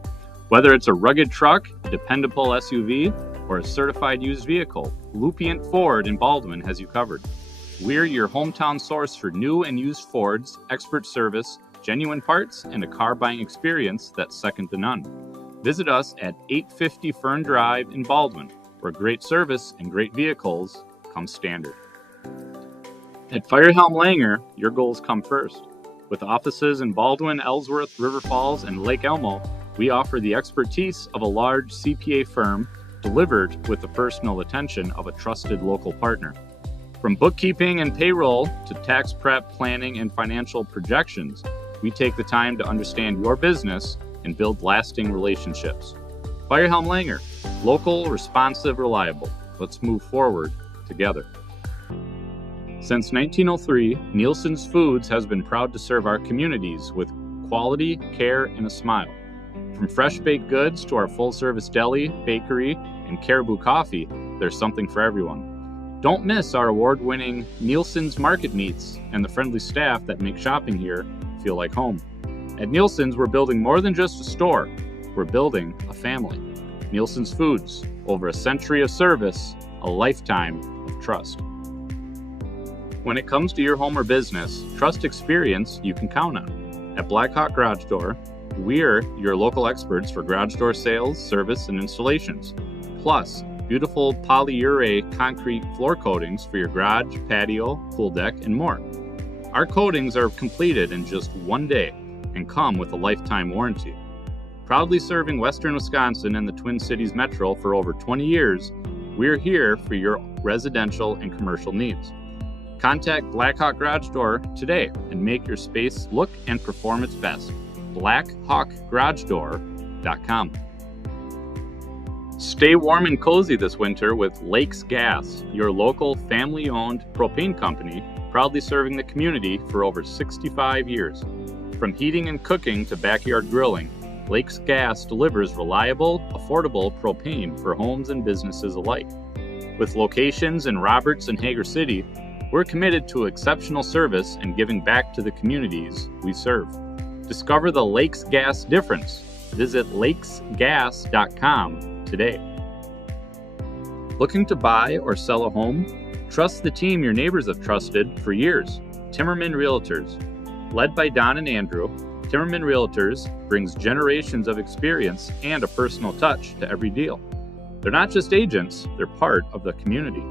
Whether it's a rugged truck, dependable SUV, or a certified used vehicle, Lupient Ford in Baldwin has you covered. We're your hometown source for new and used Fords, expert service, genuine parts, and a car buying experience that's second to none. Visit us at 850 Fern Drive in Baldwin, where great service and great vehicles come standard. At Firehelm Langer, your goals come first. With offices in Baldwin, Ellsworth, River Falls, and Lake Elmo, we offer the expertise of a large CPA firm delivered with the personal attention of a trusted local partner. From bookkeeping and payroll to tax prep, planning, and financial projections, we take the time to understand your business and build lasting relationships. Firehelm Langer, local, responsive, reliable. Let's move forward together. Since 1903, Nielsen's Foods has been proud to serve our communities with quality, care, and a smile. From fresh baked goods to our full-service deli, bakery, and Caribou Coffee, there's something for everyone. Don't miss our award-winning Nielsen's Market Meats and the friendly staff that make shopping here feel like home. At Nielsen's, we're building more than just a store. We're building a family. Nielsen's Foods, over a century of service, a lifetime of trust. When it comes to your home or business, trust experience you can count on. At Blackhawk Garage Door, we're your local experts for garage door sales, service, and installations. Plus, beautiful polyurethane concrete floor coatings for your garage, patio, pool deck, and more. Our coatings are completed in just one day and come with a lifetime warranty. Proudly serving Western Wisconsin and the Twin Cities Metro for over 20 years, we're here for your residential and commercial needs. Contact Blackhawk Garage Door today and make your space look and perform its best. BlackhawkGarageDoor.com. Stay warm and cozy this winter with Lakes Gas, your local family-owned propane company, proudly serving the community for over 65 years. From heating and cooking to backyard grilling, Lakes Gas delivers reliable, affordable propane for homes and businesses alike. With locations in Roberts and Hager City, we're committed to exceptional service and giving back to the communities we serve. Discover the Lakes Gas difference. Visit lakesgas.com today. Looking to buy or sell a home? Trust the team your neighbors have trusted for years. Timmerman Realtors. Led by Don and Andrew, Timmerman Realtors brings generations of experience and a personal touch to every deal. They're not just agents, they're part of the community.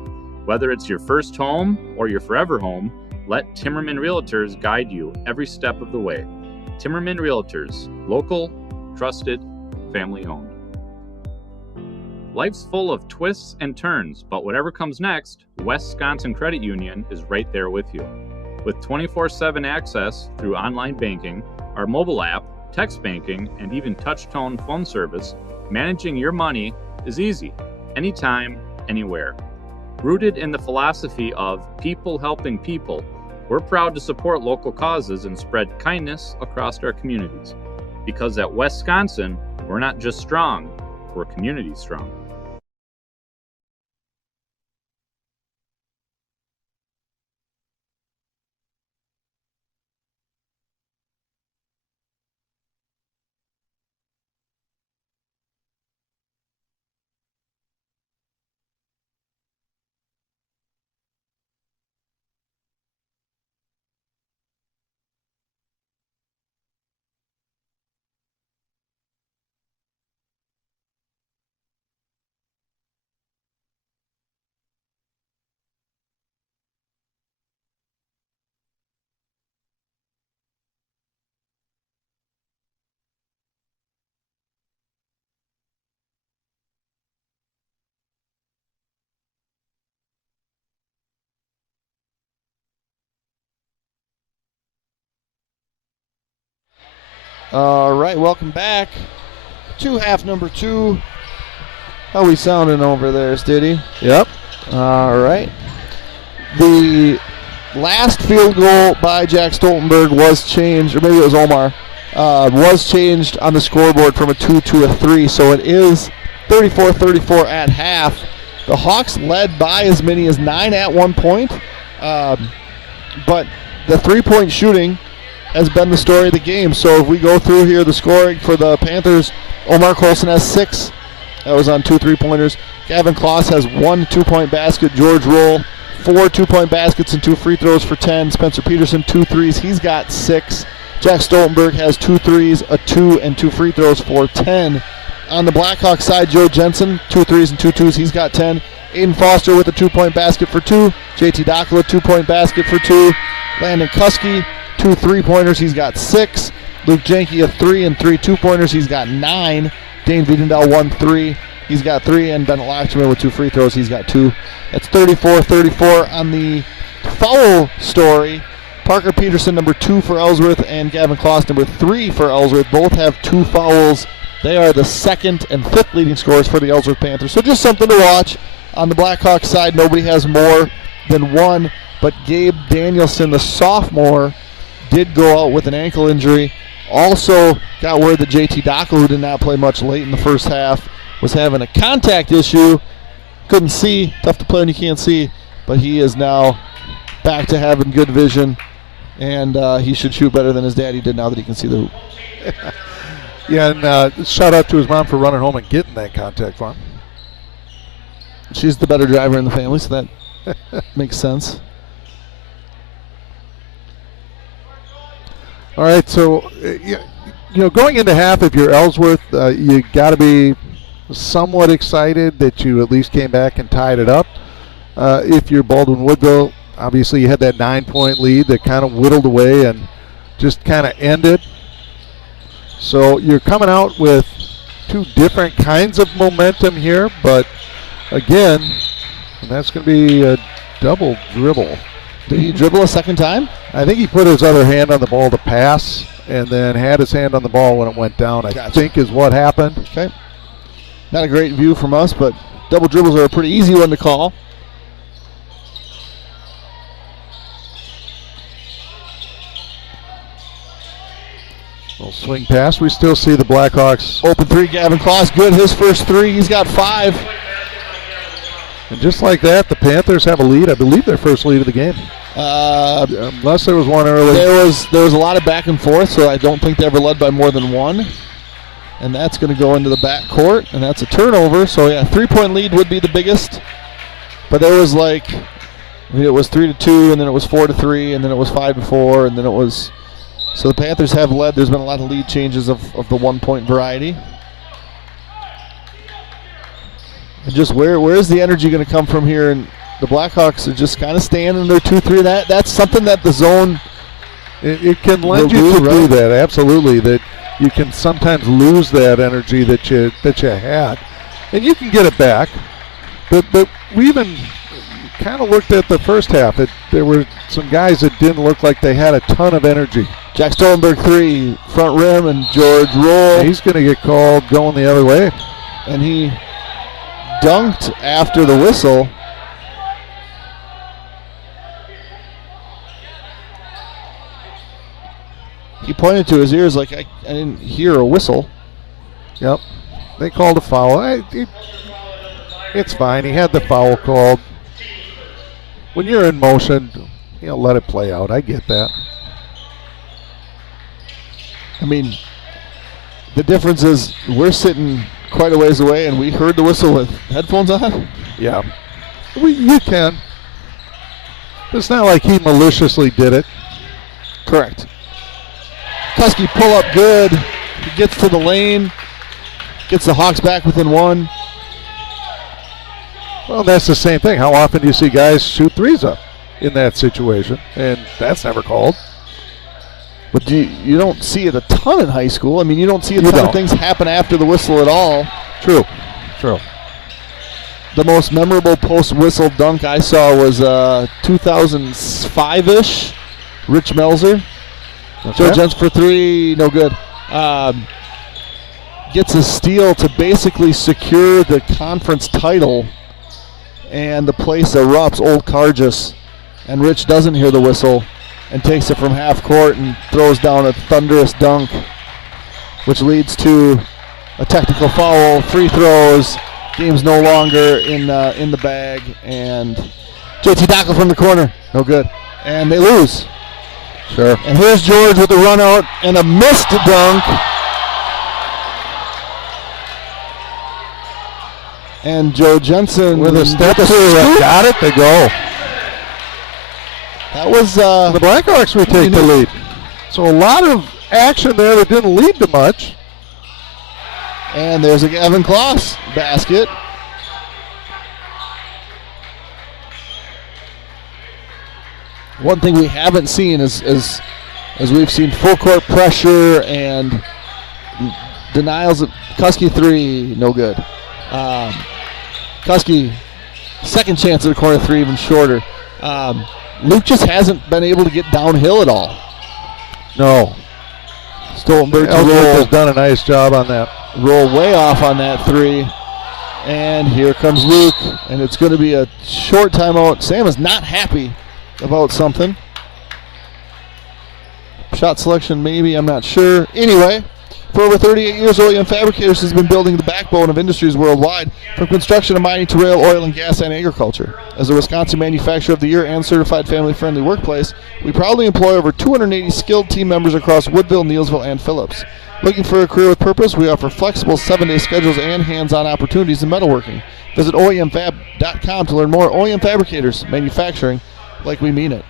Whether it's your first home or your forever home, let Timmerman Realtors guide you every step of the way. Timmerman Realtors, local, trusted, family-owned. Life's full of twists and turns, but whatever comes next, Wisconsin Credit Union is right there with you. With 24/7 access through online banking, our mobile app, text banking, and even touch-tone phone service, managing your money is easy, anytime, anywhere. Rooted in the philosophy of people helping people, we're proud to support local causes and spread kindness across our communities. Because at Wisconsin, we're not just strong, we're community strong. All right, welcome back to half number 2. How we sounding over there, Stiddy? Yep. All right. The last field goal by Jack Stoltenberg was changed, or maybe it was Omar, was changed on the scoreboard from a 2 to a 3, so it is 34-34 at half. The Hawks led by as many as 9 at one point, but the three-point shooting has been the story of the game. So if we go through here, the scoring for the Panthers, Omar Colson has 6. That was on 2 3-pointers. Gavin Kloss has 1 2-point basket. George Roll, 4 2-point baskets and 2 free throws for 10. Spencer Peterson, 2 threes. He's got 6. Jack Stoltenberg has 2 threes, a 2, and 2 free throws for 10. On the Blackhawks side, Joe Jensen, 2 threes and 2 twos. He's got 10. Aiden Foster with a 2-point basket for 2. JT Dockala, 2-point basket for 2. Landon Kuski, 2 3-pointers. He's got 6. Luke Jenke, a 3 and 3 2-pointers. He's got 9. Dane Wiedendahl, 1 3. He's got 3. And Bennett Lockman with 2 free throws. He's got 2. That's 34-34 on the foul story. Parker Peterson, number 2 for Ellsworth, and Gavin Kloss, number 3 for Ellsworth. Both have 2 fouls. They are the second and 5th leading scorers for the Ellsworth Panthers. So just something to watch. On the Blackhawks side, nobody has more than 1, but Gabe Danielson, the sophomore, did go out with an ankle injury. Also got word that JT Dockala, who did not play much late in the first half, was having a contact issue. Couldn't see. Tough to play when you can't see. But he is now back to having good vision, and he should shoot better than his daddy did now that he can see the hoop. Yeah, and shout out to his mom for running home and getting that contact for him. She's the better driver in the family, so that makes sense. All right, so going into half, if you're Ellsworth, you got to be somewhat excited that you at least came back and tied it up. If you're Baldwin-Woodville, obviously you had that 9-point lead that kind of whittled away and just kind of ended. So you're coming out with 2 different kinds of momentum here, but again, that's going to be a double dribble. Did he dribble a second time? I think he put his other hand on the ball to pass and then had his hand on the ball when it went down, I think is what happened. Okay. Not a great view from us, but double dribbles are a pretty easy one to call. Little swing pass. We still see the Blackhawks. Open 3, Gavin Kloss. Good. His first 3. He's got 5. And just like that, the Panthers have a lead. I believe their first lead of the game. Unless there was one early. There was a lot of back and forth, so I don't think they ever led by more than 1. And that's going to go into the back court, and that's a turnover. So, yeah, 3-point lead would be the biggest. But there was it was 3-2, and then it was 4-3, and then it was 5-4, and then it was. So the Panthers have led. There's been a lot of lead changes of the 1-point variety. And just where is the energy going to come from here? And the Blackhawks are just kind of staying in their 2-3. That's something that the zone it can lend you to do that. Absolutely, that you can sometimes lose that energy that you had, and you can get it back. But we even kind of looked at the first half. There were some guys that didn't look like they had a ton of energy. Jack Stoltenberg 3, front rim, and George Roll. He's going to get called going the other way. And he dunked after the whistle. He pointed to his ears like, I didn't hear a whistle. Yep. They called a foul. It's fine. He had the foul called. When you're in motion, let it play out. I get that. I mean, the difference is we're sitting quite a ways away, and we heard the whistle with headphones on. Yeah. You can. It's not like he maliciously did it. Correct. Kuski pull up good. He gets to the lane. Gets the Hawks back within 1. Well, that's the same thing. How often do you see guys shoot threes up in that situation? And that's never called. But you don't see it a ton in high school. I mean, you don't see a ton of things happen after the whistle at all. True. The most memorable post-whistle dunk I saw was 2005-ish. Rich Melzer. Okay. Joe Jens for 3, no good. Gets a steal to basically secure the conference title, and the place erupts. Old Cargis, and Rich doesn't hear the whistle and takes it from half court and throws down a thunderous dunk, which leads to a technical foul, free throws. Game's no longer in the bag, and JT Dockel from the corner, no good, and they lose. Sure. And here's George with the run out and a missed dunk. And Joe Jensen with a step two, got it to go. That was the Blackhawks retake the lead. So a lot of action there that didn't lead to much. And there's a Gavin Kloss basket. One thing we haven't seen is as we've seen full court pressure and denials of Kuski three, no good. Kuski, second chance at the corner three, even shorter. Luke just hasn't been able to get downhill at all. No. Stoltenberg has done a nice job on that. Roll way off on that three. And here comes Luke, and it's going to be a short timeout. Sam is not happy about something. Shot selection maybe, I'm not sure. Anyway, for over 38 years, OEM Fabricators has been building the backbone of industries worldwide, from construction and mining to rail, oil and gas, and agriculture. As a Wisconsin Manufacturer of the Year and Certified Family-Friendly Workplace, we proudly employ over 280 skilled team members across Woodville, Neillsville, and Phillips. Looking for a career with purpose? We offer flexible 7-day schedules and hands-on opportunities in metalworking. Visit OEMFab.com to learn more. OEM Fabricators, manufacturing like we mean it.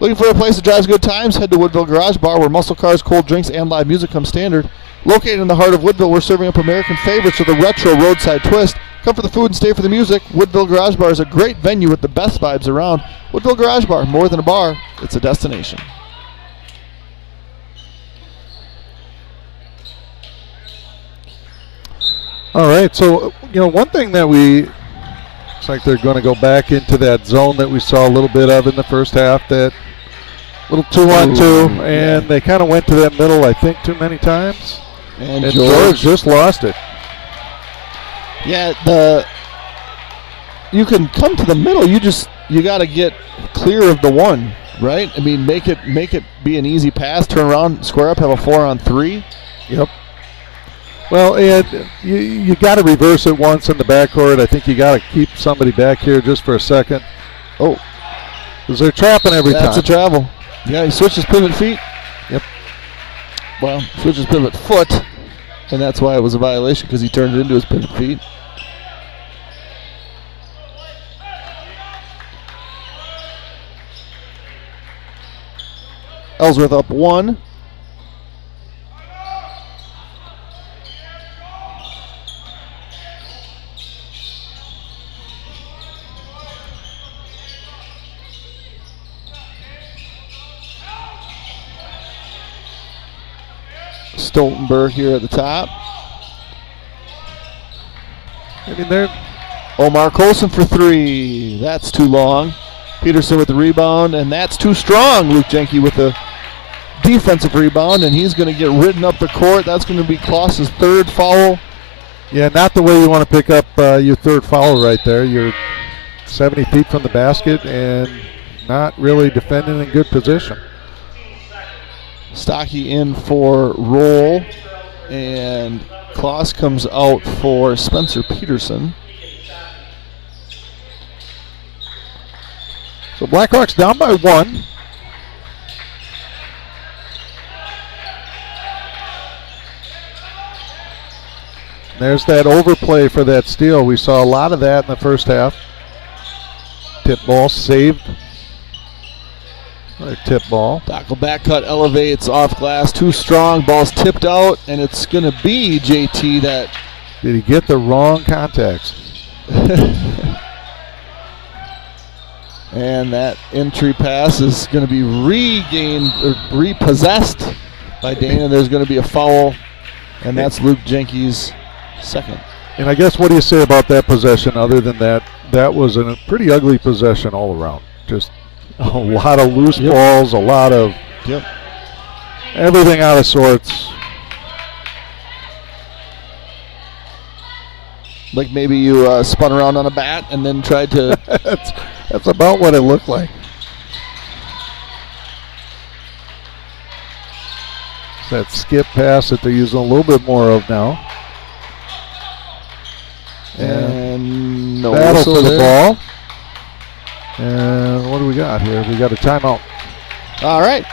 Looking for a place that drives good times? Head to Woodville Garage Bar, where muscle cars, cold drinks, and live music come standard. Located in the heart of Woodville, we're serving up American favorites with a retro roadside twist. Come for the food and stay for the music. Woodville Garage Bar is a great venue with the best vibes around. Woodville Garage Bar, more than a bar, it's a destination. All right, so, one thing that looks like they're going to go back into that zone that we saw a little bit of in the first half, that little 2-on-2, and they kind of went to that middle, I think, too many times. And George just lost it. Yeah, you can come to the middle. You got to get clear of the one, right? I mean, make it be an easy pass, turn around, square up, have a 4-on-3. Yep. Well, and you got to reverse it once in the backcourt. I think you got to keep somebody back here just for a second. Oh, because they're trapping every time. That's a travel. Yeah, he switches pivot feet. Yep. Well, switches pivot foot, and that's why it was a violation, because he turned it into his pivot feet. Ellsworth up 1. Stoltenberg here at the top. I mean, they're Omar Colson for 3. That's too long. Peterson with the rebound, and that's too strong. Luke Jenke with the defensive rebound, and he's going to get ridden up the court. That's going to be Kloss's 3rd foul. Yeah, not the way you want to pick up your 3rd foul right there. You're 70 feet from the basket and not really defending in good position. Stocky in for Roll, and Kloss comes out for Spencer Peterson. So Blackhawks down by 1. There's that overplay for that steal. We saw a lot of that in the first half. Tip ball saved. Another tip ball. Dockel back cut elevates off glass. Too strong. Ball's tipped out, and it's going to be JT that. Did he get the wrong contacts? And that entry pass is going to be regained or repossessed by Dana. There's going to be a foul, and that's Luke Jenke's 2nd. And I guess what do you say about that possession other than that was a pretty ugly possession all around. Just a lot of loose balls, a lot of everything out of sorts. Like maybe you spun around on a bat and then tried to... That's about what it looked like. It's that skip pass that they're using a little bit more of now. And no battle whistle for the there. ball. And what do we got here? We got a timeout. All right.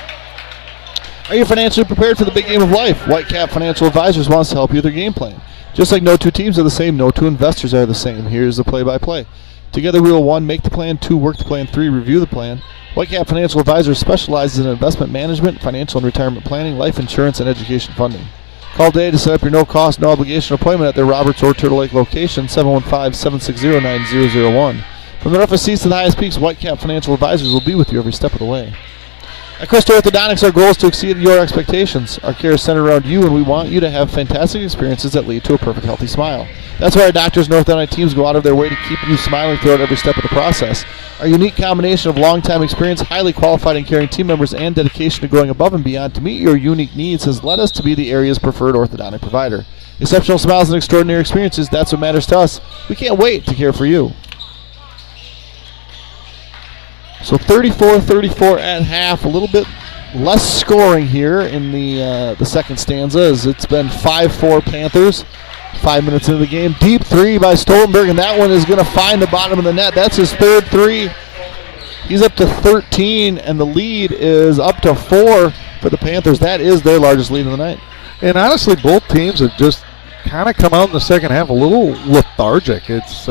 Are you financially prepared for the big game of life? Whitecap Financial Advisors wants to help you with your game plan. Just like no two teams are the same, no two investors are the same. Here's the play-by-play. Together we will 1, make the plan, 2, work the plan, 3, review the plan. Whitecap Financial Advisors specializes in investment management, financial and retirement planning, life insurance, and education funding. Call today to set up your no-cost, no-obligation appointment at their Roberts or Turtle Lake location, 715-760-9001. From the roughest seas to the highest peaks, Whitecap Financial Advisors will be with you every step of the way. At Crystal Orthodontics, our goal is to exceed your expectations. Our care is centered around you, and we want you to have fantastic experiences that lead to a perfect, healthy smile. That's why our doctors and orthodontic teams go out of their way to keep you smiling throughout every step of the process. Our unique combination of long-time experience, highly qualified and caring team members, and dedication to going above and beyond to meet your unique needs has led us to be the area's preferred orthodontic provider. Exceptional smiles and extraordinary experiences, that's what matters to us. We can't wait to care for you. So 34-34 at half, a little bit less scoring here in the second stanza as it's been 5-4 Panthers. 5 minutes into the game. Deep three by Stoltenberg, and that one is going to find the bottom of the net. That's his third three. He's up to 13, and the lead is up to 4 for the Panthers. That is their largest lead of the night. And honestly, both teams have just kind of come out in the second half a little lethargic. It's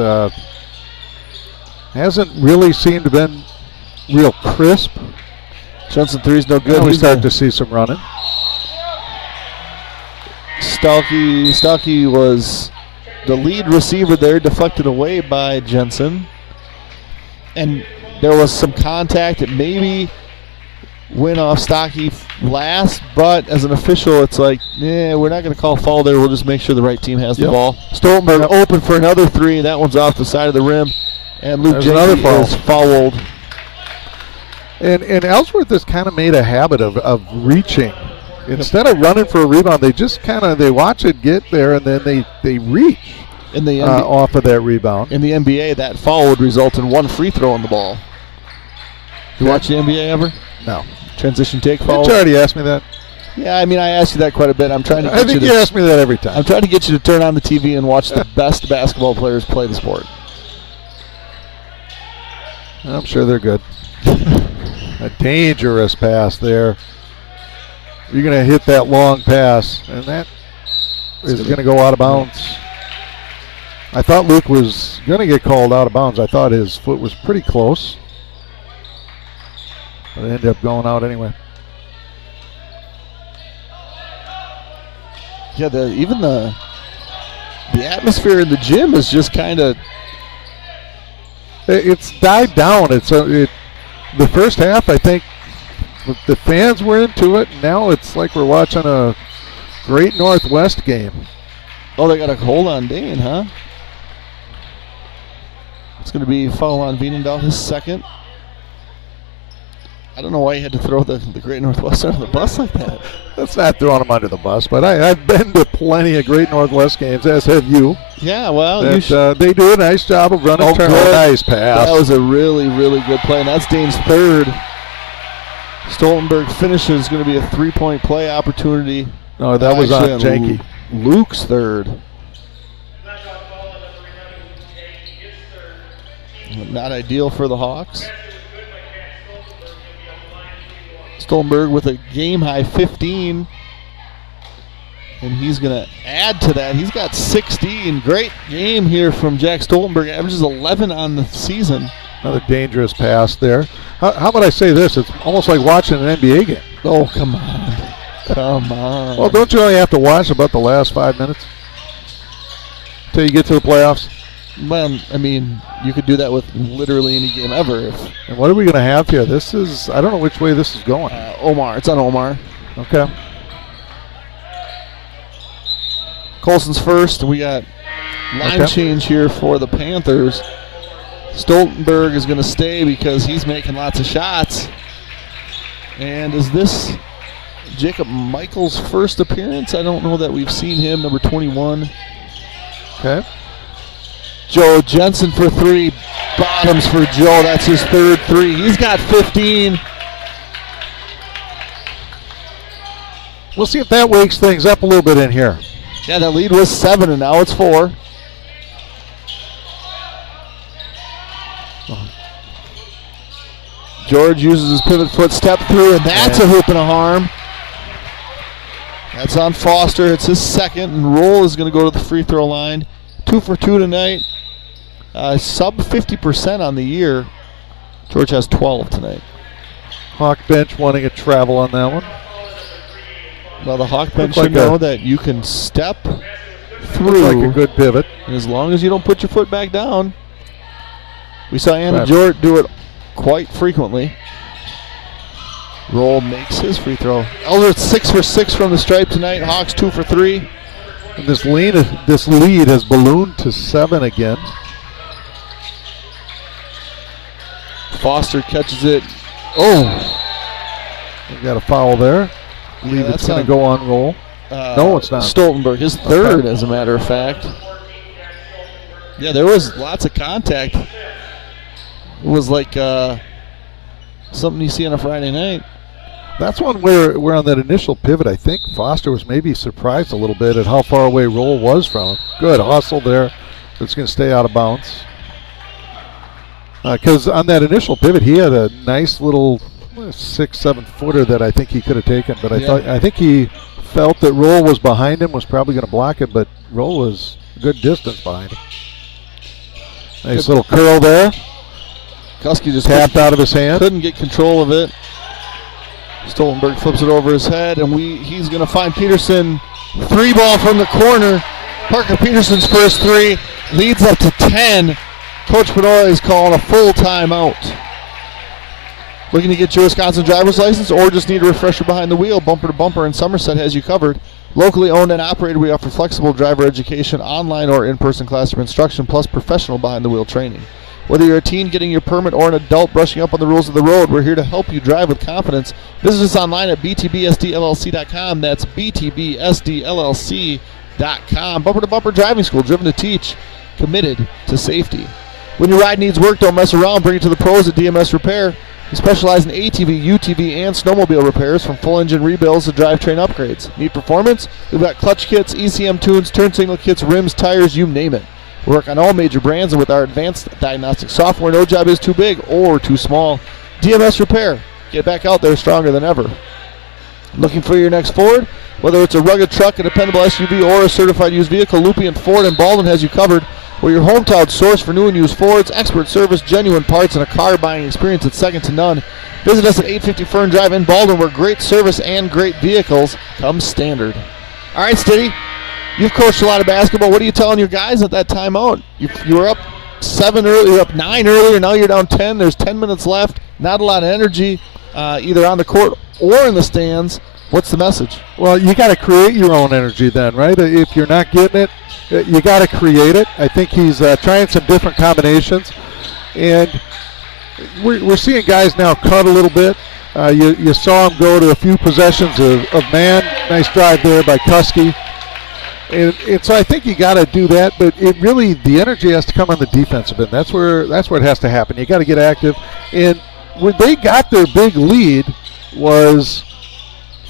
hasn't really seemed to been real crisp. Johnson three's no good. Now we start to see some running. Stuckey was the lead receiver there, deflected away by Jensen. And there was some contact that maybe went off Stuckey last, but as an official, it's like, we're not going to call foul there. We'll just make sure the right team has the ball. Stoltenberg open for another three. That one's off the side of the rim. And Luke Jenke is fouled. And Ellsworth has kind of made a habit of reaching. Instead of running for a rebound, they just they watch it get there, and then they reach in the off of that rebound. In the NBA, that foul would result in 1 free throw on the ball. You watch the NBA ever? No. Transition take foul? Did you already ask me that? Yeah, I mean, I asked you that quite a bit. I'm trying to. I think you ask me that every time. I'm trying to get you to turn on the TV and watch the best basketball players play the sport. I'm sure they're good. A dangerous pass there. You're going to hit that long pass, and that is going to go out of bounds. I thought Luke was going to get called out of bounds. I thought his foot was pretty close. But it ended up going out anyway. Yeah, even the atmosphere in the gym is just kind of... It's died down. The first half, I think, the fans were into it. Now it's like we're watching a Great Northwest game. Oh, they got a hold on Dane, huh? It's going to be foul on Veenendahl, his second. I don't know why you had to throw the Great Northwest under the bus like that. That's not throwing them under the bus, but I've been to plenty of Great Northwest games, as have you. Yeah, well, they do a nice job of running. Nice pass. That was a really, really good play, and that's Dane's third. Stoltenberg finishes, going to be a three-point play opportunity. No, that was on Jenke. Luke's third. Not ideal for the Hawks. Stoltenberg with a game-high 15. And he's going to add to that. He's got 16. Great game here from Jack Stoltenberg. Averages 11 on the season. Another dangerous pass there. How about I say this? It's almost like watching an NBA game. Oh, come on. Come on. Well, don't you only have to watch about the last 5 minutes until you get to the playoffs? Well, I mean, you could do that with literally any game ever. And what are we going to have here? This is, I don't know which way this is going. Omar. It's on Omar. Okay. Colson's first. We got line change here for the Panthers. Stoltenberg is going to stay because he's making lots of shots. And is this Jacob Michael's first appearance? I don't know that we've seen him, number 21. Okay. Joe Jensen for 3. Bottoms for Joe. That's his third 3. He's got 15. We'll see if that wakes things up a little bit in here. Yeah, that lead was 7, and now it's 4. George uses his pivot foot step through, and that's a hoop and a harm. That's on Foster. It's his second, and Roll is going to go to the free throw line. 2 for 2 tonight. Sub 50% on the year. George has 12 tonight. Hawk bench wanting a travel on that one. Well, the Hawk bench should know that you can step through. Like a good pivot. And as long as you don't put your foot back down. We saw Anna George do it quite frequently. Roll makes his free throw. Ellsworth 6 for 6 from the stripe tonight. Hawks 2 for 3. And this lead has ballooned to 7 again. Foster catches it. Oh! We got a foul there. I believe it's going to go on Roll. No, it's not. Stoltenberg, his third, as a matter of fact. Yeah, there was lots of contact. It was like something you see on a Friday night. That's one where on that initial pivot, I think Foster was maybe surprised a little bit at how far away Roll was from him. Good hustle there. It's going to stay out of bounds. Because on that initial pivot, he had a nice little 6-7 footer that I think he could have taken. But I think he felt that Roll was behind him, was probably going to block it, but Roll was a good distance behind him. Nice little curl there. Kuski just tapped out of his hand. Couldn't get control of it. Stoltenberg flips it over his head, and he's going to find Peterson. 3 ball from the corner. Parker Peterson's first 3 leads up to 10. Coach Penoy is calling a full timeout. Looking to get your Wisconsin driver's license or just need a refresher behind the wheel? Bumper to Bumper in Somerset has you covered. Locally owned and operated, we offer flexible driver education, online or in-person classroom instruction, plus professional behind-the-wheel training. Whether you're a teen getting your permit or an adult brushing up on the rules of the road, we're here to help you drive with confidence. Visit us online at btbsdllc.com. That's btbsdllc.com. Bumper to Bumper Driving School, driven to teach, committed to safety. When your ride needs work, don't mess around. Bring it to the pros at DMS Repair. We specialize in ATV, UTV, and snowmobile repairs, from full engine rebuilds to drivetrain upgrades. Need performance? We've got clutch kits, ECM tunes, turn signal kits, rims, tires, you name it. We work on all major brands, and with our advanced diagnostic software, no job is too big or too small. DMS Repair. Get back out there stronger than ever. Looking for your next Ford? Whether it's a rugged truck, a dependable SUV, or a certified used vehicle, Lupien Ford in Baldwin has you covered. We're your hometown source for new and used Fords, expert service, genuine parts, and a car buying experience that's second to none. Visit us at 850 Fern Drive in Baldwin, where great service and great vehicles come standard. All right, Stiddy, you've coached a lot of basketball. What are you telling your guys at that timeout? You were up 7 earlier, you're up 9 earlier, now you're down 10. There's 10 minutes left. Not a lot of energy, either on the court or in the stands. What's the message? Well, you got to create your own energy then, right? If you're not getting it, you got to create it. I think he's trying some different combinations, and we're seeing guys now cut a little bit. You saw him go to a few possessions of man. Nice drive there by Kuski. And so I think you got to do that, but the energy has to come on the defensive end. That's where it has to happen. You got to get active. And when they got their big lead was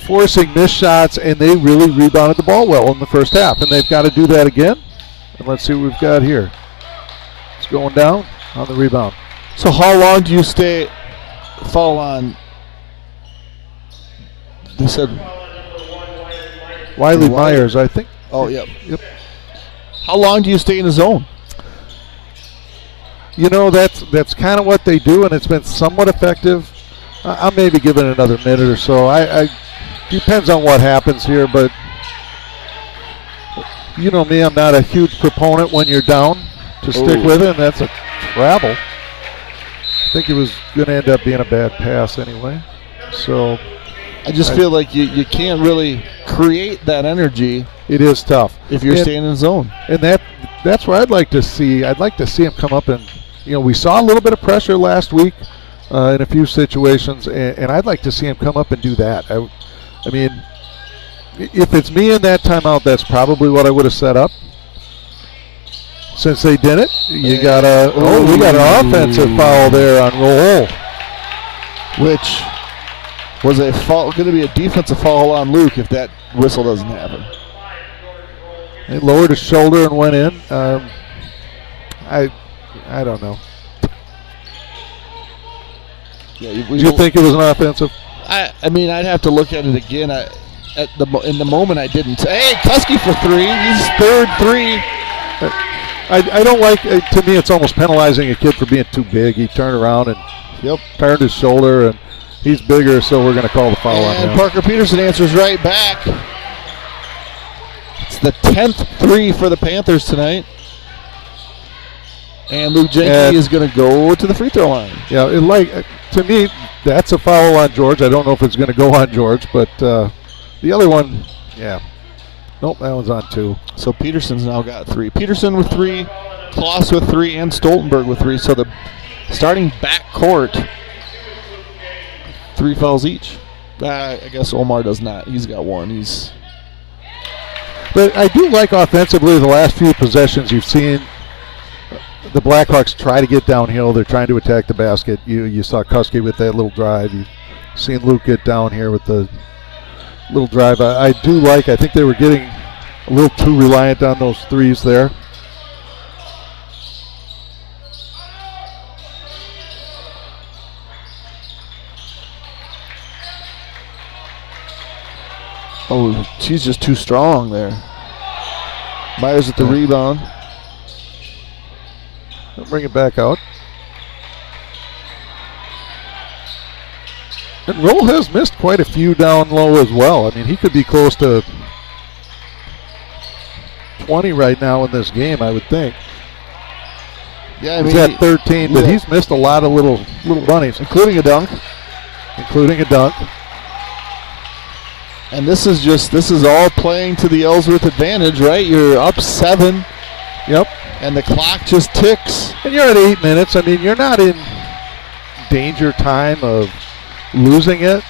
forcing missed shots, and they really rebounded the ball well in the first half, and they've got to do that again. And let's see what we've got here. It's going down on the rebound. So how long do you fall on? They said Wiley Myers, I think. Oh, yep. How long do you stay in the zone? You know, that's kind of what they do, and it's been somewhat effective. I'll maybe give it another minute or so. I depends on what happens here, but you know me, I'm not a huge proponent when you're down to stick with it, and that's a travel. I think it was going to end up being a bad pass anyway. So I just feel like you can't really create that energy. It is tough if you're staying in the zone. And that's what I'd like to see. I'd like to see him come up and, we saw a little bit of pressure last week in a few situations, and I'd like to see him come up and do that. I mean, if it's me in that timeout, that's probably what I would have set up. Since they did it, you got we got an offensive foul there on Roll. Which was a foul, going to be a defensive foul on Luke if that whistle doesn't happen. He lowered his shoulder and went in. I don't know. Yeah, Do you think it was an offensive? I mean, I'd have to look at it again. In the moment, I didn't. Hey, Kuski for 3. He's third 3. I don't like. To me, it's almost penalizing a kid for being too big. He turned around and turned his shoulder, and he's bigger, so we're going to call the foul on him. And Parker Peterson answers right back. It's the 10th 3 for the Panthers tonight. And Luke Jenke is going to go to the free throw line. Yeah, to me, that's a foul on George. I don't know if it's going to go on George, but the other one, nope, that one's on 2. So Peterson's now got 3. Peterson with 3, Kloss with 3, and Stoltenberg with 3. So the starting backcourt, 3 fouls each. I guess Omar does not. He's got 1. But I do like offensively the last few possessions you've seen the Blackhawks try to get downhill. They're trying to attack the basket. You saw Kuski with that little drive. You've seen Luke get down here with the little drive. I think they were getting a little too reliant on those threes there. Oh, she's just too strong there. Myers at the rebound. They'll bring it back out. And Roll has missed quite a few down low as well. I mean, he could be close to 20 right now in this game, I would think. Yeah, I mean, he's at 13, but he's missed a lot of little bunnies, including a dunk. And this is all playing to the Ellsworth advantage, right? You're up 7. Yep. And the clock just ticks. And you're at 8 minutes. I mean, you're not in danger time of losing it.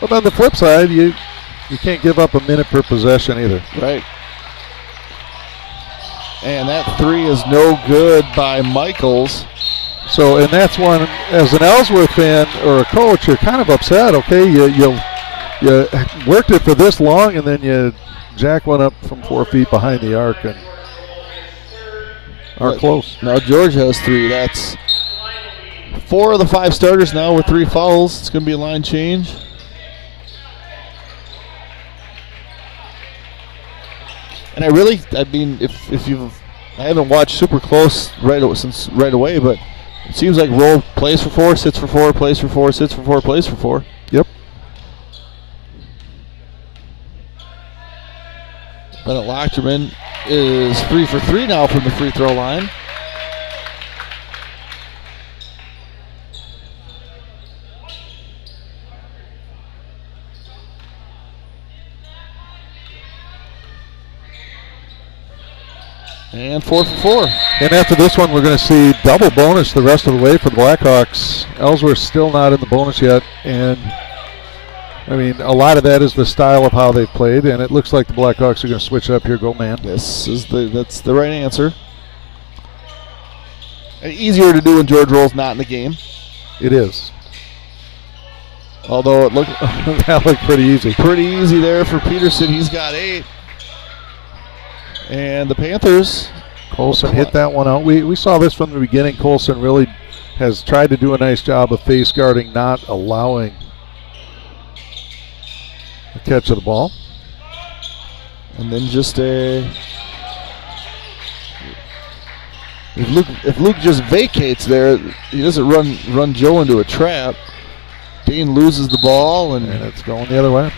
But on the flip side, you can't give up a minute per possession either. Right. And that 3 is no good by Michaels. So, and that's one, as an Ellsworth fan or a coach, you're kind of upset. Okay, you worked it for this long, and then you jack one up from 4 feet behind the arc and are close. Now George has 3. That's 4 of the 5 starters now with 3 fouls. It's going to be a line change. And I mean, I haven't watched super close right away, but it seems like Roll plays for 4, sits for 4, plays for 4, sits for 4, plays for 4. Yep. Bennett Lochterman is 3 for 3 now from the free throw line. And 4 for 4. And after this one, we're going to see double bonus the rest of the way for the Blackhawks. Ellsworth's still not in the bonus yet, and I mean, a lot of that is the style of how they've played, and it looks like the Blackhawks are going to switch up here. Go, man. That's the right answer. And easier to do when George Roll's not in the game. It is. Although it looked that looked pretty easy. Pretty easy there for Peterson. He's got 8. And the Panthers. Colson hit that one out. We saw this from the beginning. Colson really has tried to do a nice job of face guarding, not allowing a catch of the ball. And then just a... If Luke just vacates there, he doesn't run Joe into a trap. Dane loses the ball, and it's going the other way.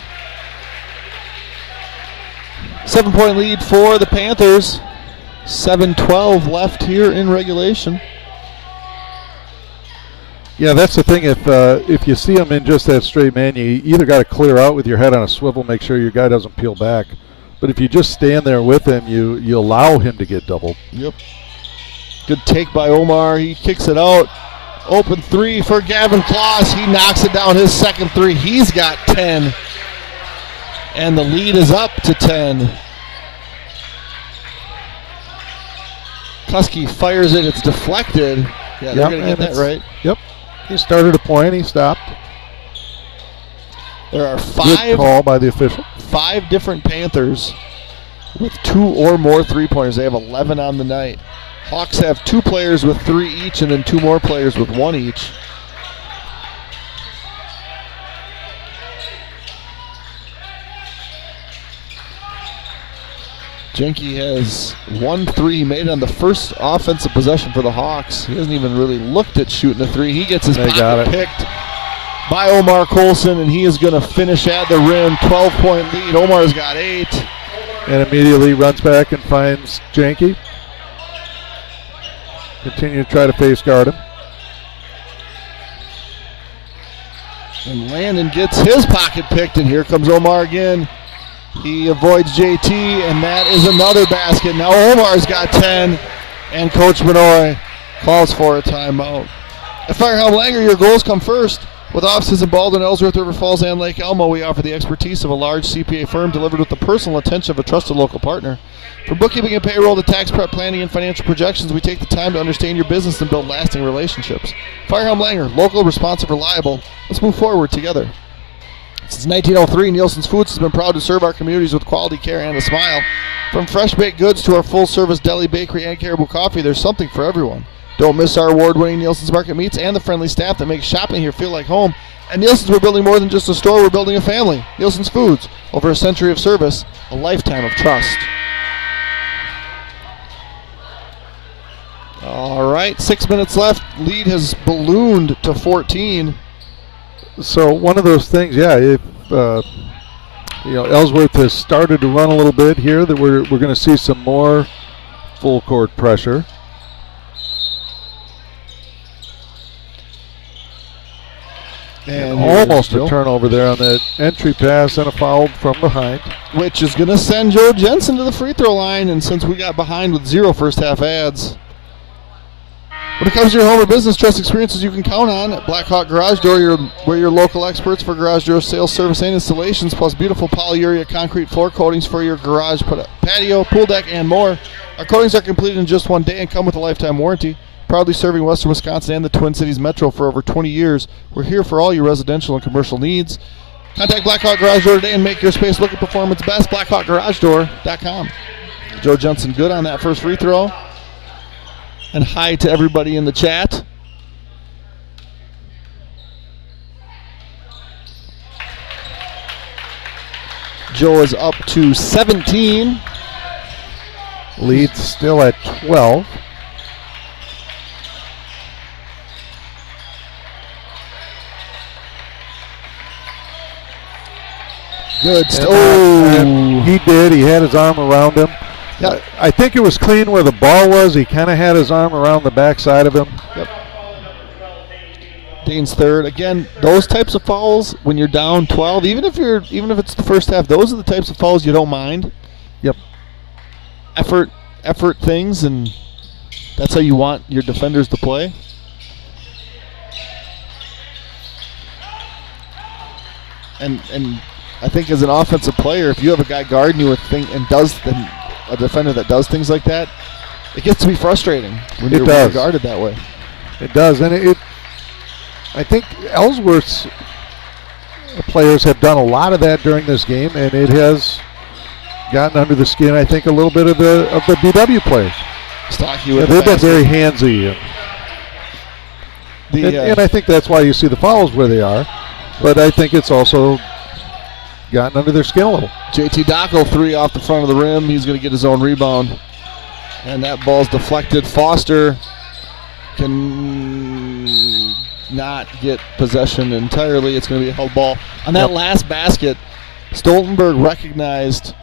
7-point lead for the Panthers. 7:12 left here in regulation. Yeah, that's the thing. If you see him in just that straight man, you either got to clear out with your head on a swivel, make sure your guy doesn't peel back. But if you just stand there with him, you allow him to get doubled. Yep. Good take by Omar. He kicks it out. Open 3 for Gavin Kloss. He knocks it down, his second 3. He's got 10. And the lead is up to 10. Kuski fires it. It's deflected. Yeah, they're going to get that right. Yep. He started a point. He stopped. There are Good call by the official. 5 different Panthers with 2 or more three-pointers. They have 11 on the night. Hawks have 2 players with 3 each and then 2 more players with 1 each. Jenke has 1 3 made on the first offensive possession for the Hawks. He hasn't even really looked at shooting a 3. He gets his pocket picked by Omar Colson, and he is going to finish at the rim. 12-point lead. Omar's got 8. And immediately runs back and finds Jenke. Continue to try to face guard him. And Landon gets his pocket picked, and here comes Omar again. He avoids JT, and that is another basket. Now Omar's got 10, and Coach Benoit calls for a timeout. At Firehelm Langer, your goals come first. With offices in Baldwin, Ellsworth, River Falls, and Lake Elmo, we offer the expertise of a large CPA firm delivered with the personal attention of a trusted local partner. From bookkeeping and payroll to tax prep planning and financial projections, we take the time to understand your business and build lasting relationships. Firehelm Langer, local, responsive, reliable. Let's move forward together. Since 1903, Nielsen's Foods has been proud to serve our communities with quality care and a smile. From fresh baked goods to our full-service deli, bakery, and Caribou Coffee, there's something for everyone. Don't miss our award-winning Nielsen's Market Meats and the friendly staff that makes shopping here feel like home. At Nielsen's, we're building more than just a store, we're building a family. Nielsen's Foods, over a century of service, a lifetime of trust. All right, 6 minutes left. Lead has ballooned to 14. So one of those things, if Ellsworth has started to run a little bit here, that we're going to see some more full court pressure. And almost a turnover there on that entry pass and a foul from behind. Which is going to send Joe Jensen to the free throw line, and since we got behind with 0 first half ads. When it comes to your home or business, trust experiences you can count on at Blackhawk Garage Door, we're your local experts for garage door sales, service, and installations, plus beautiful polyurea concrete floor coatings for your garage, patio, pool deck, and more. Our coatings are completed in just 1 day and come with a lifetime warranty. Proudly serving Western Wisconsin and the Twin Cities Metro for over 20 years, we're here for all your residential and commercial needs. Contact Blackhawk Garage Door today and make your space look and perform its best. BlackhawkGarageDoor.com. Joe Jensen good on that first free throw. And hi to everybody in the chat. Joe is up to 17. Lead still at 12. Good. And he did. He had his arm around him. Yeah, I think it was clean where the ball was. He kind of had his arm around the backside of him. Yep. Dane's third. Again, those types of fouls when you're down 12, even if it's the first half, those are the types of fouls you don't mind. Yep. Effort things, and that's how you want your defenders to play. And I think as an offensive player, if you have a guy guarding you a defender that does things like that, it gets to be frustrating when you're guarded that way. It does, and I think Ellsworth's players have done a lot of that during this game, and it has gotten under the skin, I think, a little bit of the BW players. Stocky with they've been very handsy, and I think that's why you see the fouls where they are. But I think it's also gotten under their skin a little. JT Dockel, 3 off the front of the rim. He's going to get his own rebound. And that ball's deflected. Foster can not get possession entirely. It's going to be a held ball. On that last basket, Stoltenberg recognized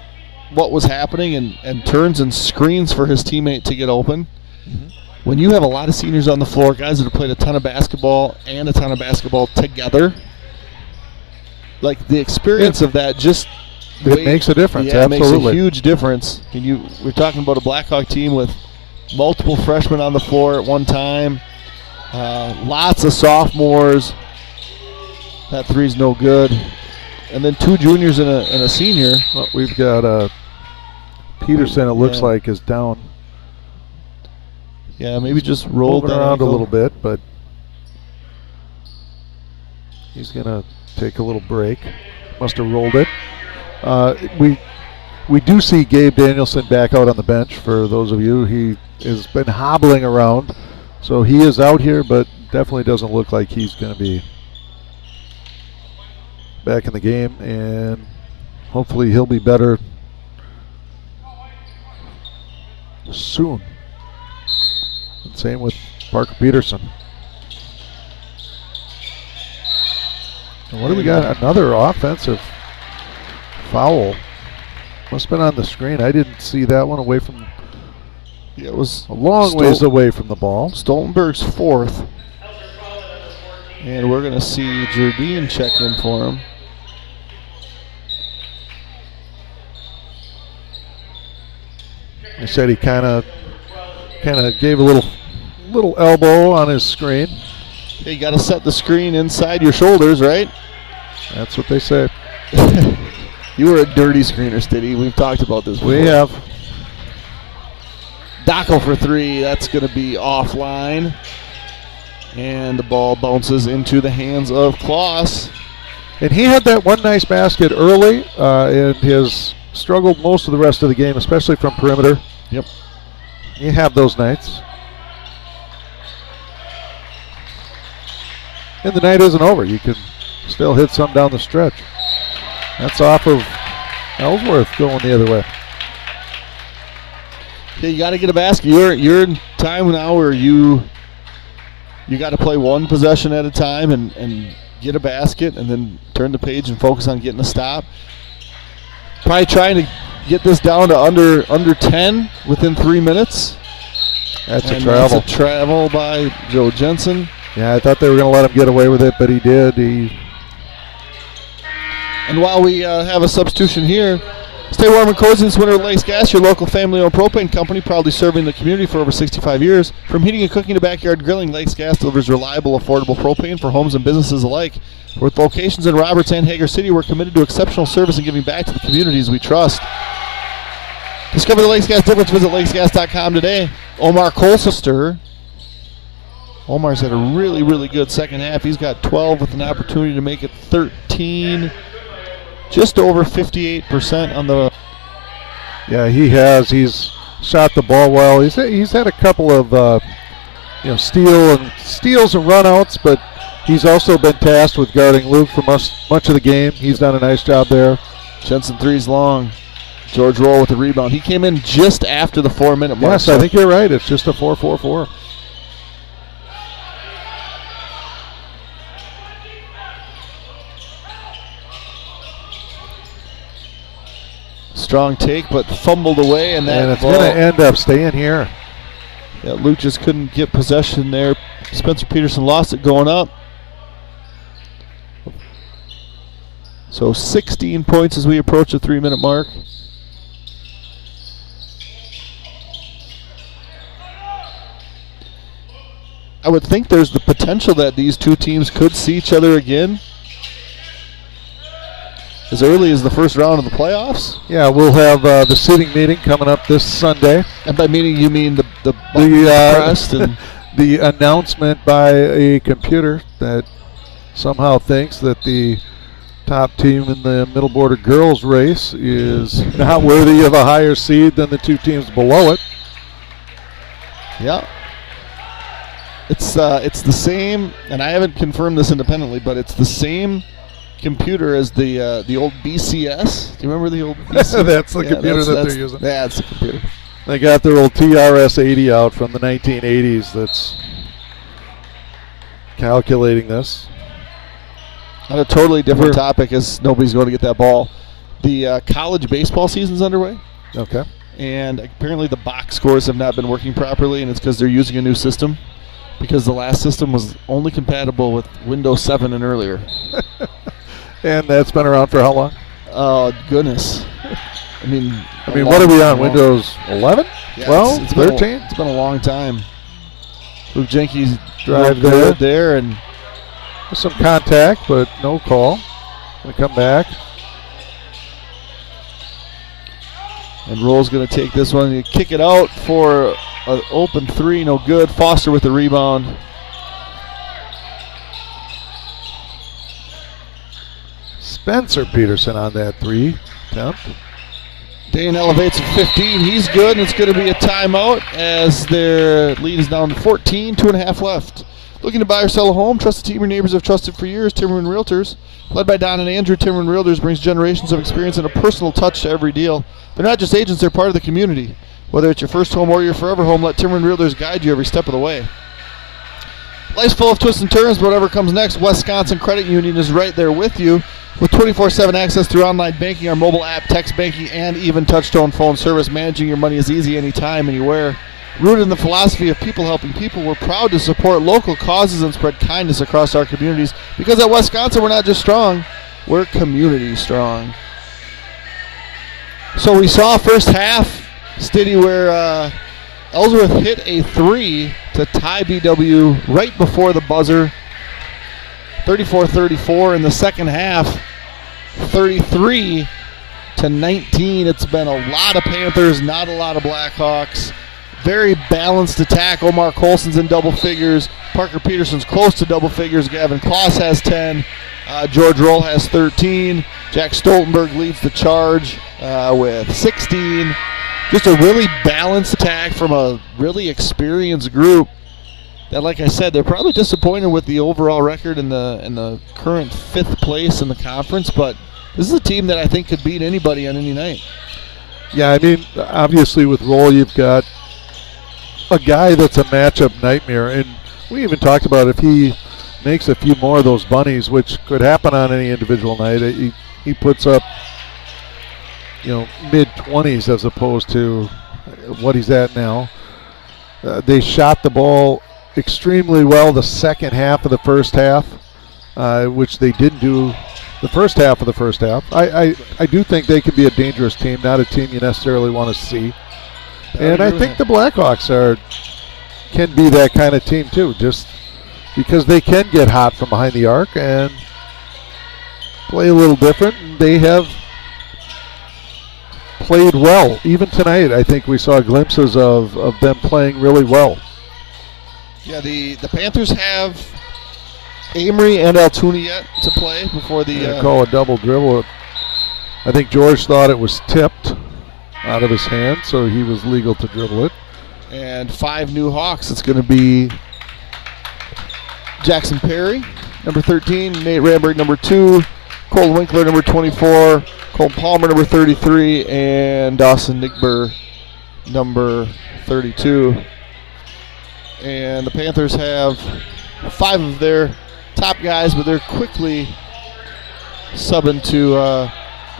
what was happening and turns and screens for his teammate to get open. Mm-hmm. When you have a lot of seniors on the floor, guys that have played a ton of basketball and a ton of basketball together, like the experience of that makes a difference. Yeah, absolutely. It makes a huge difference. And we're talking about a Blackhawk team with multiple freshmen on the floor at one time, lots of sophomores. That three's no good. And then 2 juniors and a senior. Well, we've got Peterson, it looks like, is down. Yeah, maybe just roll moving around a little bit, but he's going to take a little break. Must have rolled it. We do see Gabe Danielson back out on the bench. For those of you, he has been hobbling around, so he is out here, but definitely doesn't look like he's going to be back in the game, and hopefully he'll be better soon. And same with Parker Peterson. And what do we got? Another offensive foul. Must have been on the screen. I didn't see that one away from. Yeah, it was a long ways away from the ball. Stoltenberg's fourth. And we're going to see Jardine check in for him. He said he kind of gave a little elbow on his screen. Yeah, you got to set the screen inside your shoulders, right? That's what they say. You were a dirty screener, Stiddy. We've talked about this before. We have. Dockel for three. That's going to be offline. And the ball bounces into the hands of Kloss. And he had that one nice basket early and has struggled most of the rest of the game, especially from perimeter. Yep. You have those nights. And the night isn't over. You can still hit some down the stretch. That's off of Ellsworth going the other way. Yeah, you got to get a basket. You're in time now where you got to play one possession at a time and get a basket and then turn the page and focus on getting a stop. Probably trying to get this down to under 10 within 3 minutes. That's a travel. That's a travel by Joe Jensen. Yeah, I thought they were going to let him get away with it, but he did. And while we have a substitution here, stay warm and cozy this winter with Lakes Gas, your local family-owned propane company, proudly serving the community for over 65 years. From heating and cooking to backyard grilling, Lakes Gas delivers reliable, affordable propane for homes and businesses alike. With locations in Roberts and Hager City, we're committed to exceptional service and giving back to the communities we trust. Discover the Lakes Gas difference. Visit lakesgas.com today. Omar Colchester. Omar's had a really, really good second half. He's got 12 with an opportunity to make it 13. Just over 58% on the. Yeah, he has. He's shot the ball well. He's had a couple of steals and runouts, but he's also been tasked with guarding Luke for much of the game. He's done a nice job there. Jensen three's long. George Roll with the rebound. He came in just after the 4-minute mark. Yes, I think you're right. It's just a 4-4-4. Strong take, but fumbled away, and it's going to end up staying here. Yeah, Luke just couldn't get possession there. Spencer Peterson lost it going up. So 16 points as we approach the 3-minute mark. I would think there's the potential that these two teams could see each other again as early as the first round of the playoffs. Yeah, we'll have the sitting meeting coming up this Sunday. And by meeting, you mean the pressed and the announcement by a computer that somehow thinks that the top team in the middle border girls race is not worthy of a higher seed than the two teams below it. Yeah. It's the same, and I haven't confirmed this independently, but it's the same computer as the old BCS. Do you remember the old BCS? That's the computer that they're using. That's the computer. They got their old TRS-80 out from the 1980s that's calculating this. On a totally different topic, as nobody's going to get that ball. The college baseball season's underway. Okay. And apparently the box scores have not been working properly, and it's because they're using a new system. Because the last system was only compatible with Windows 7 and earlier. And that's been around for how long? Oh, goodness. I mean, what are we on? Windows 11? Yeah, 12? it's 13? It's been a long time. Luke Jenkins drive there, and some contact, but no call. Going to come back. And Roll's going to take this one and kick it out for An open three, no good. Foster with the rebound. Spencer Peterson on that three attempt. Dane elevates to 15. He's good, and it's going to be a timeout as their lead is down to 14, 2.5 left. Looking to buy or sell a home? Trust the team your neighbors have trusted for years, Timmerman Realtors. Led by Don and Andrew, Timmerman Realtors brings generations of experience and a personal touch to every deal. They're not just agents, they're part of the community. Whether it's your first home or your forever home, let Timmerman Realtors guide you every step of the way. Life's full of twists and turns, but whatever comes next, Wisconsin Credit Union is right there with you. With 24/7 access through online banking, our mobile app, text banking, and even touch-tone phone service, managing your money is easy anytime, anywhere. Rooted in the philosophy of people helping people, we're proud to support local causes and spread kindness across our communities. Because at Wisconsin, we're not just strong, we're community strong. So we saw first half, Stiddy, where Ellsworth hit a three to tie BW right before the buzzer. 34-34 in the second half, 33-19. It's been a lot of Panthers, not a lot of Blackhawks. Very balanced attack. Omar Colson's in double figures. Parker Peterson's close to double figures. Gavin Kloss has 10. George Roll has 13. Jack Stoltenberg leads the charge with 16. Just a really balanced attack from a really experienced group. That, like I said, they're probably disappointed with the overall record in the current 5th place in the conference, but this is a team that I think could beat anybody on any night. Yeah, I mean, obviously with Roll, you've got a guy that's a matchup nightmare, and we even talked about if he makes a few more of those bunnies, which could happen on any individual night, he puts up, mid-20s as opposed to what he's at now. They shot the ball extremely well the second half of the first half, which they didn't do the first half of the first half. I do think they can be a dangerous team, not a team you necessarily want to see. And I think the Blackhawks can be that kind of team too, just because they can get hot from behind the arc and play a little different. They have played well. Even tonight, I think we saw glimpses of them playing really well. Yeah, the Panthers have Amory and Altoona yet to play before the... call a double dribble. I think George thought it was tipped out of his hand, so he was legal to dribble it. And 5 new Hawks. It's going to be Jackson Perry, number 13, Nate Ramberg, number 2, Cole Winkler, number 24, Cole Palmer, number 33, and Dawson Nigber, number 32. And the Panthers have 5 of their top guys, but they're quickly subbing to...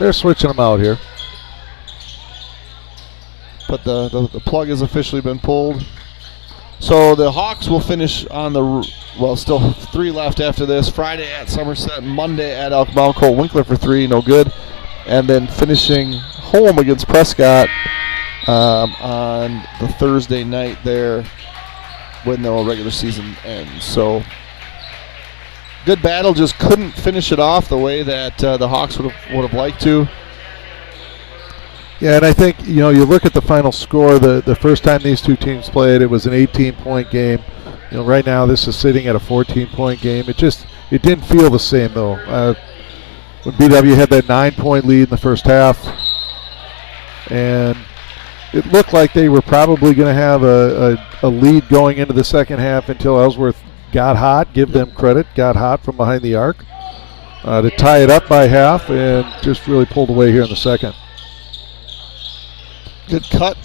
they're switching them out here. But the plug has officially been pulled. So the Hawks will finish on still 3 left after this. Friday at Somerset, Monday at Elk Mound. Cole Winkler for 3, no good. And then finishing home against Prescott on the Thursday night there when the regular season ends. So good battle, just couldn't finish it off the way that the Hawks would have liked to. Yeah, and I think, you look at the final score, the first time these two teams played, it was an 18-point game. Right now this is sitting at a 14-point game. It didn't feel the same, though. When BW had that 9-point lead in the first half, and it looked like they were probably going to have a lead going into the second half until Ellsworth got hot, give them credit, got hot from behind the arc to tie it up by half and just really pulled away here in the second. Good cut.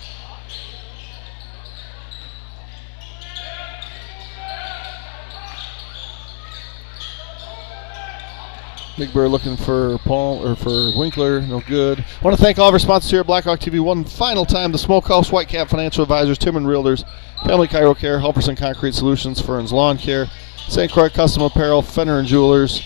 Big Bear looking for Winkler, no good. I want to thank all of our sponsors here at Blackhawk TV one final time. The Smokehouse, Whitecap Financial Advisors, Timmerman Realtors, Family Chiro Care, Helperson Concrete Solutions, Fern's Lawn Care, St. Croix Custom Apparel, Fenner and Jewelers,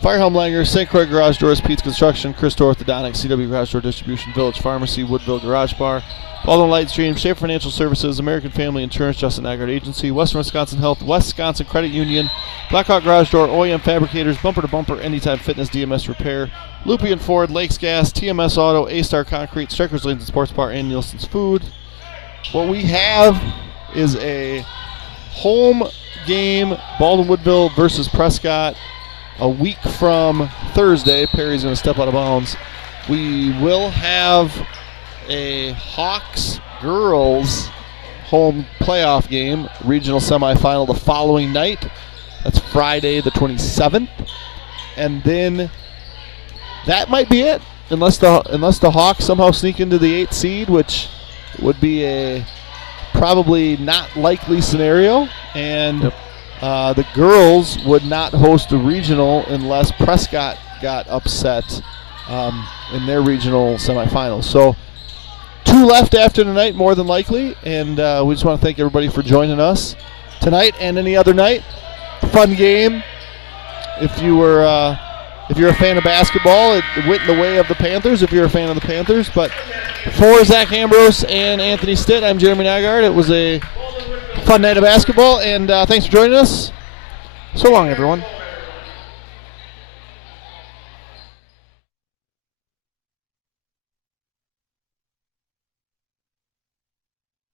Firehelm Langer, St. Croix Garage Doors, Pete's Construction, Christo Orthodontics, CW Garage Door Distribution, Village Pharmacy, Woodville Garage Bar, Baldwin Lightstream, Schaefer Financial Services, American Family Insurance, Justin Aggard Agency, Western Wisconsin Health, Wisconsin Credit Union, Blackhawk Garage Door, OEM Fabricators, Bumper to Bumper, Anytime Fitness, DMS Repair, Loopy and Ford, Lakes Gas, TMS Auto, A-Star Concrete, Strikers Lanes and Sports Bar, and Nielsen's Food. what we have is a home game, Baldwin-Woodville versus Prescott, a week from Thursday. Perry's going to step out of bounds. We will have a Hawks girls home playoff game, regional semifinal the following night. That's Friday the 27th. And then that might be it, unless the Hawks somehow sneak into the 8th seed, which would be a probably not likely scenario. And the girls would not host a regional unless Prescott got upset in their regional semifinals. So 2 left after tonight, more than likely, and we just want to thank everybody for joining us tonight and any other night. Fun game. If you're a fan of basketball, it went in the way of the Panthers. If you're a fan of the Panthers, but for Zach Ambrose and Anthony Stitt, I'm Jeremy Nygaard. It was a fun night of basketball, and thanks for joining us. So long, everyone.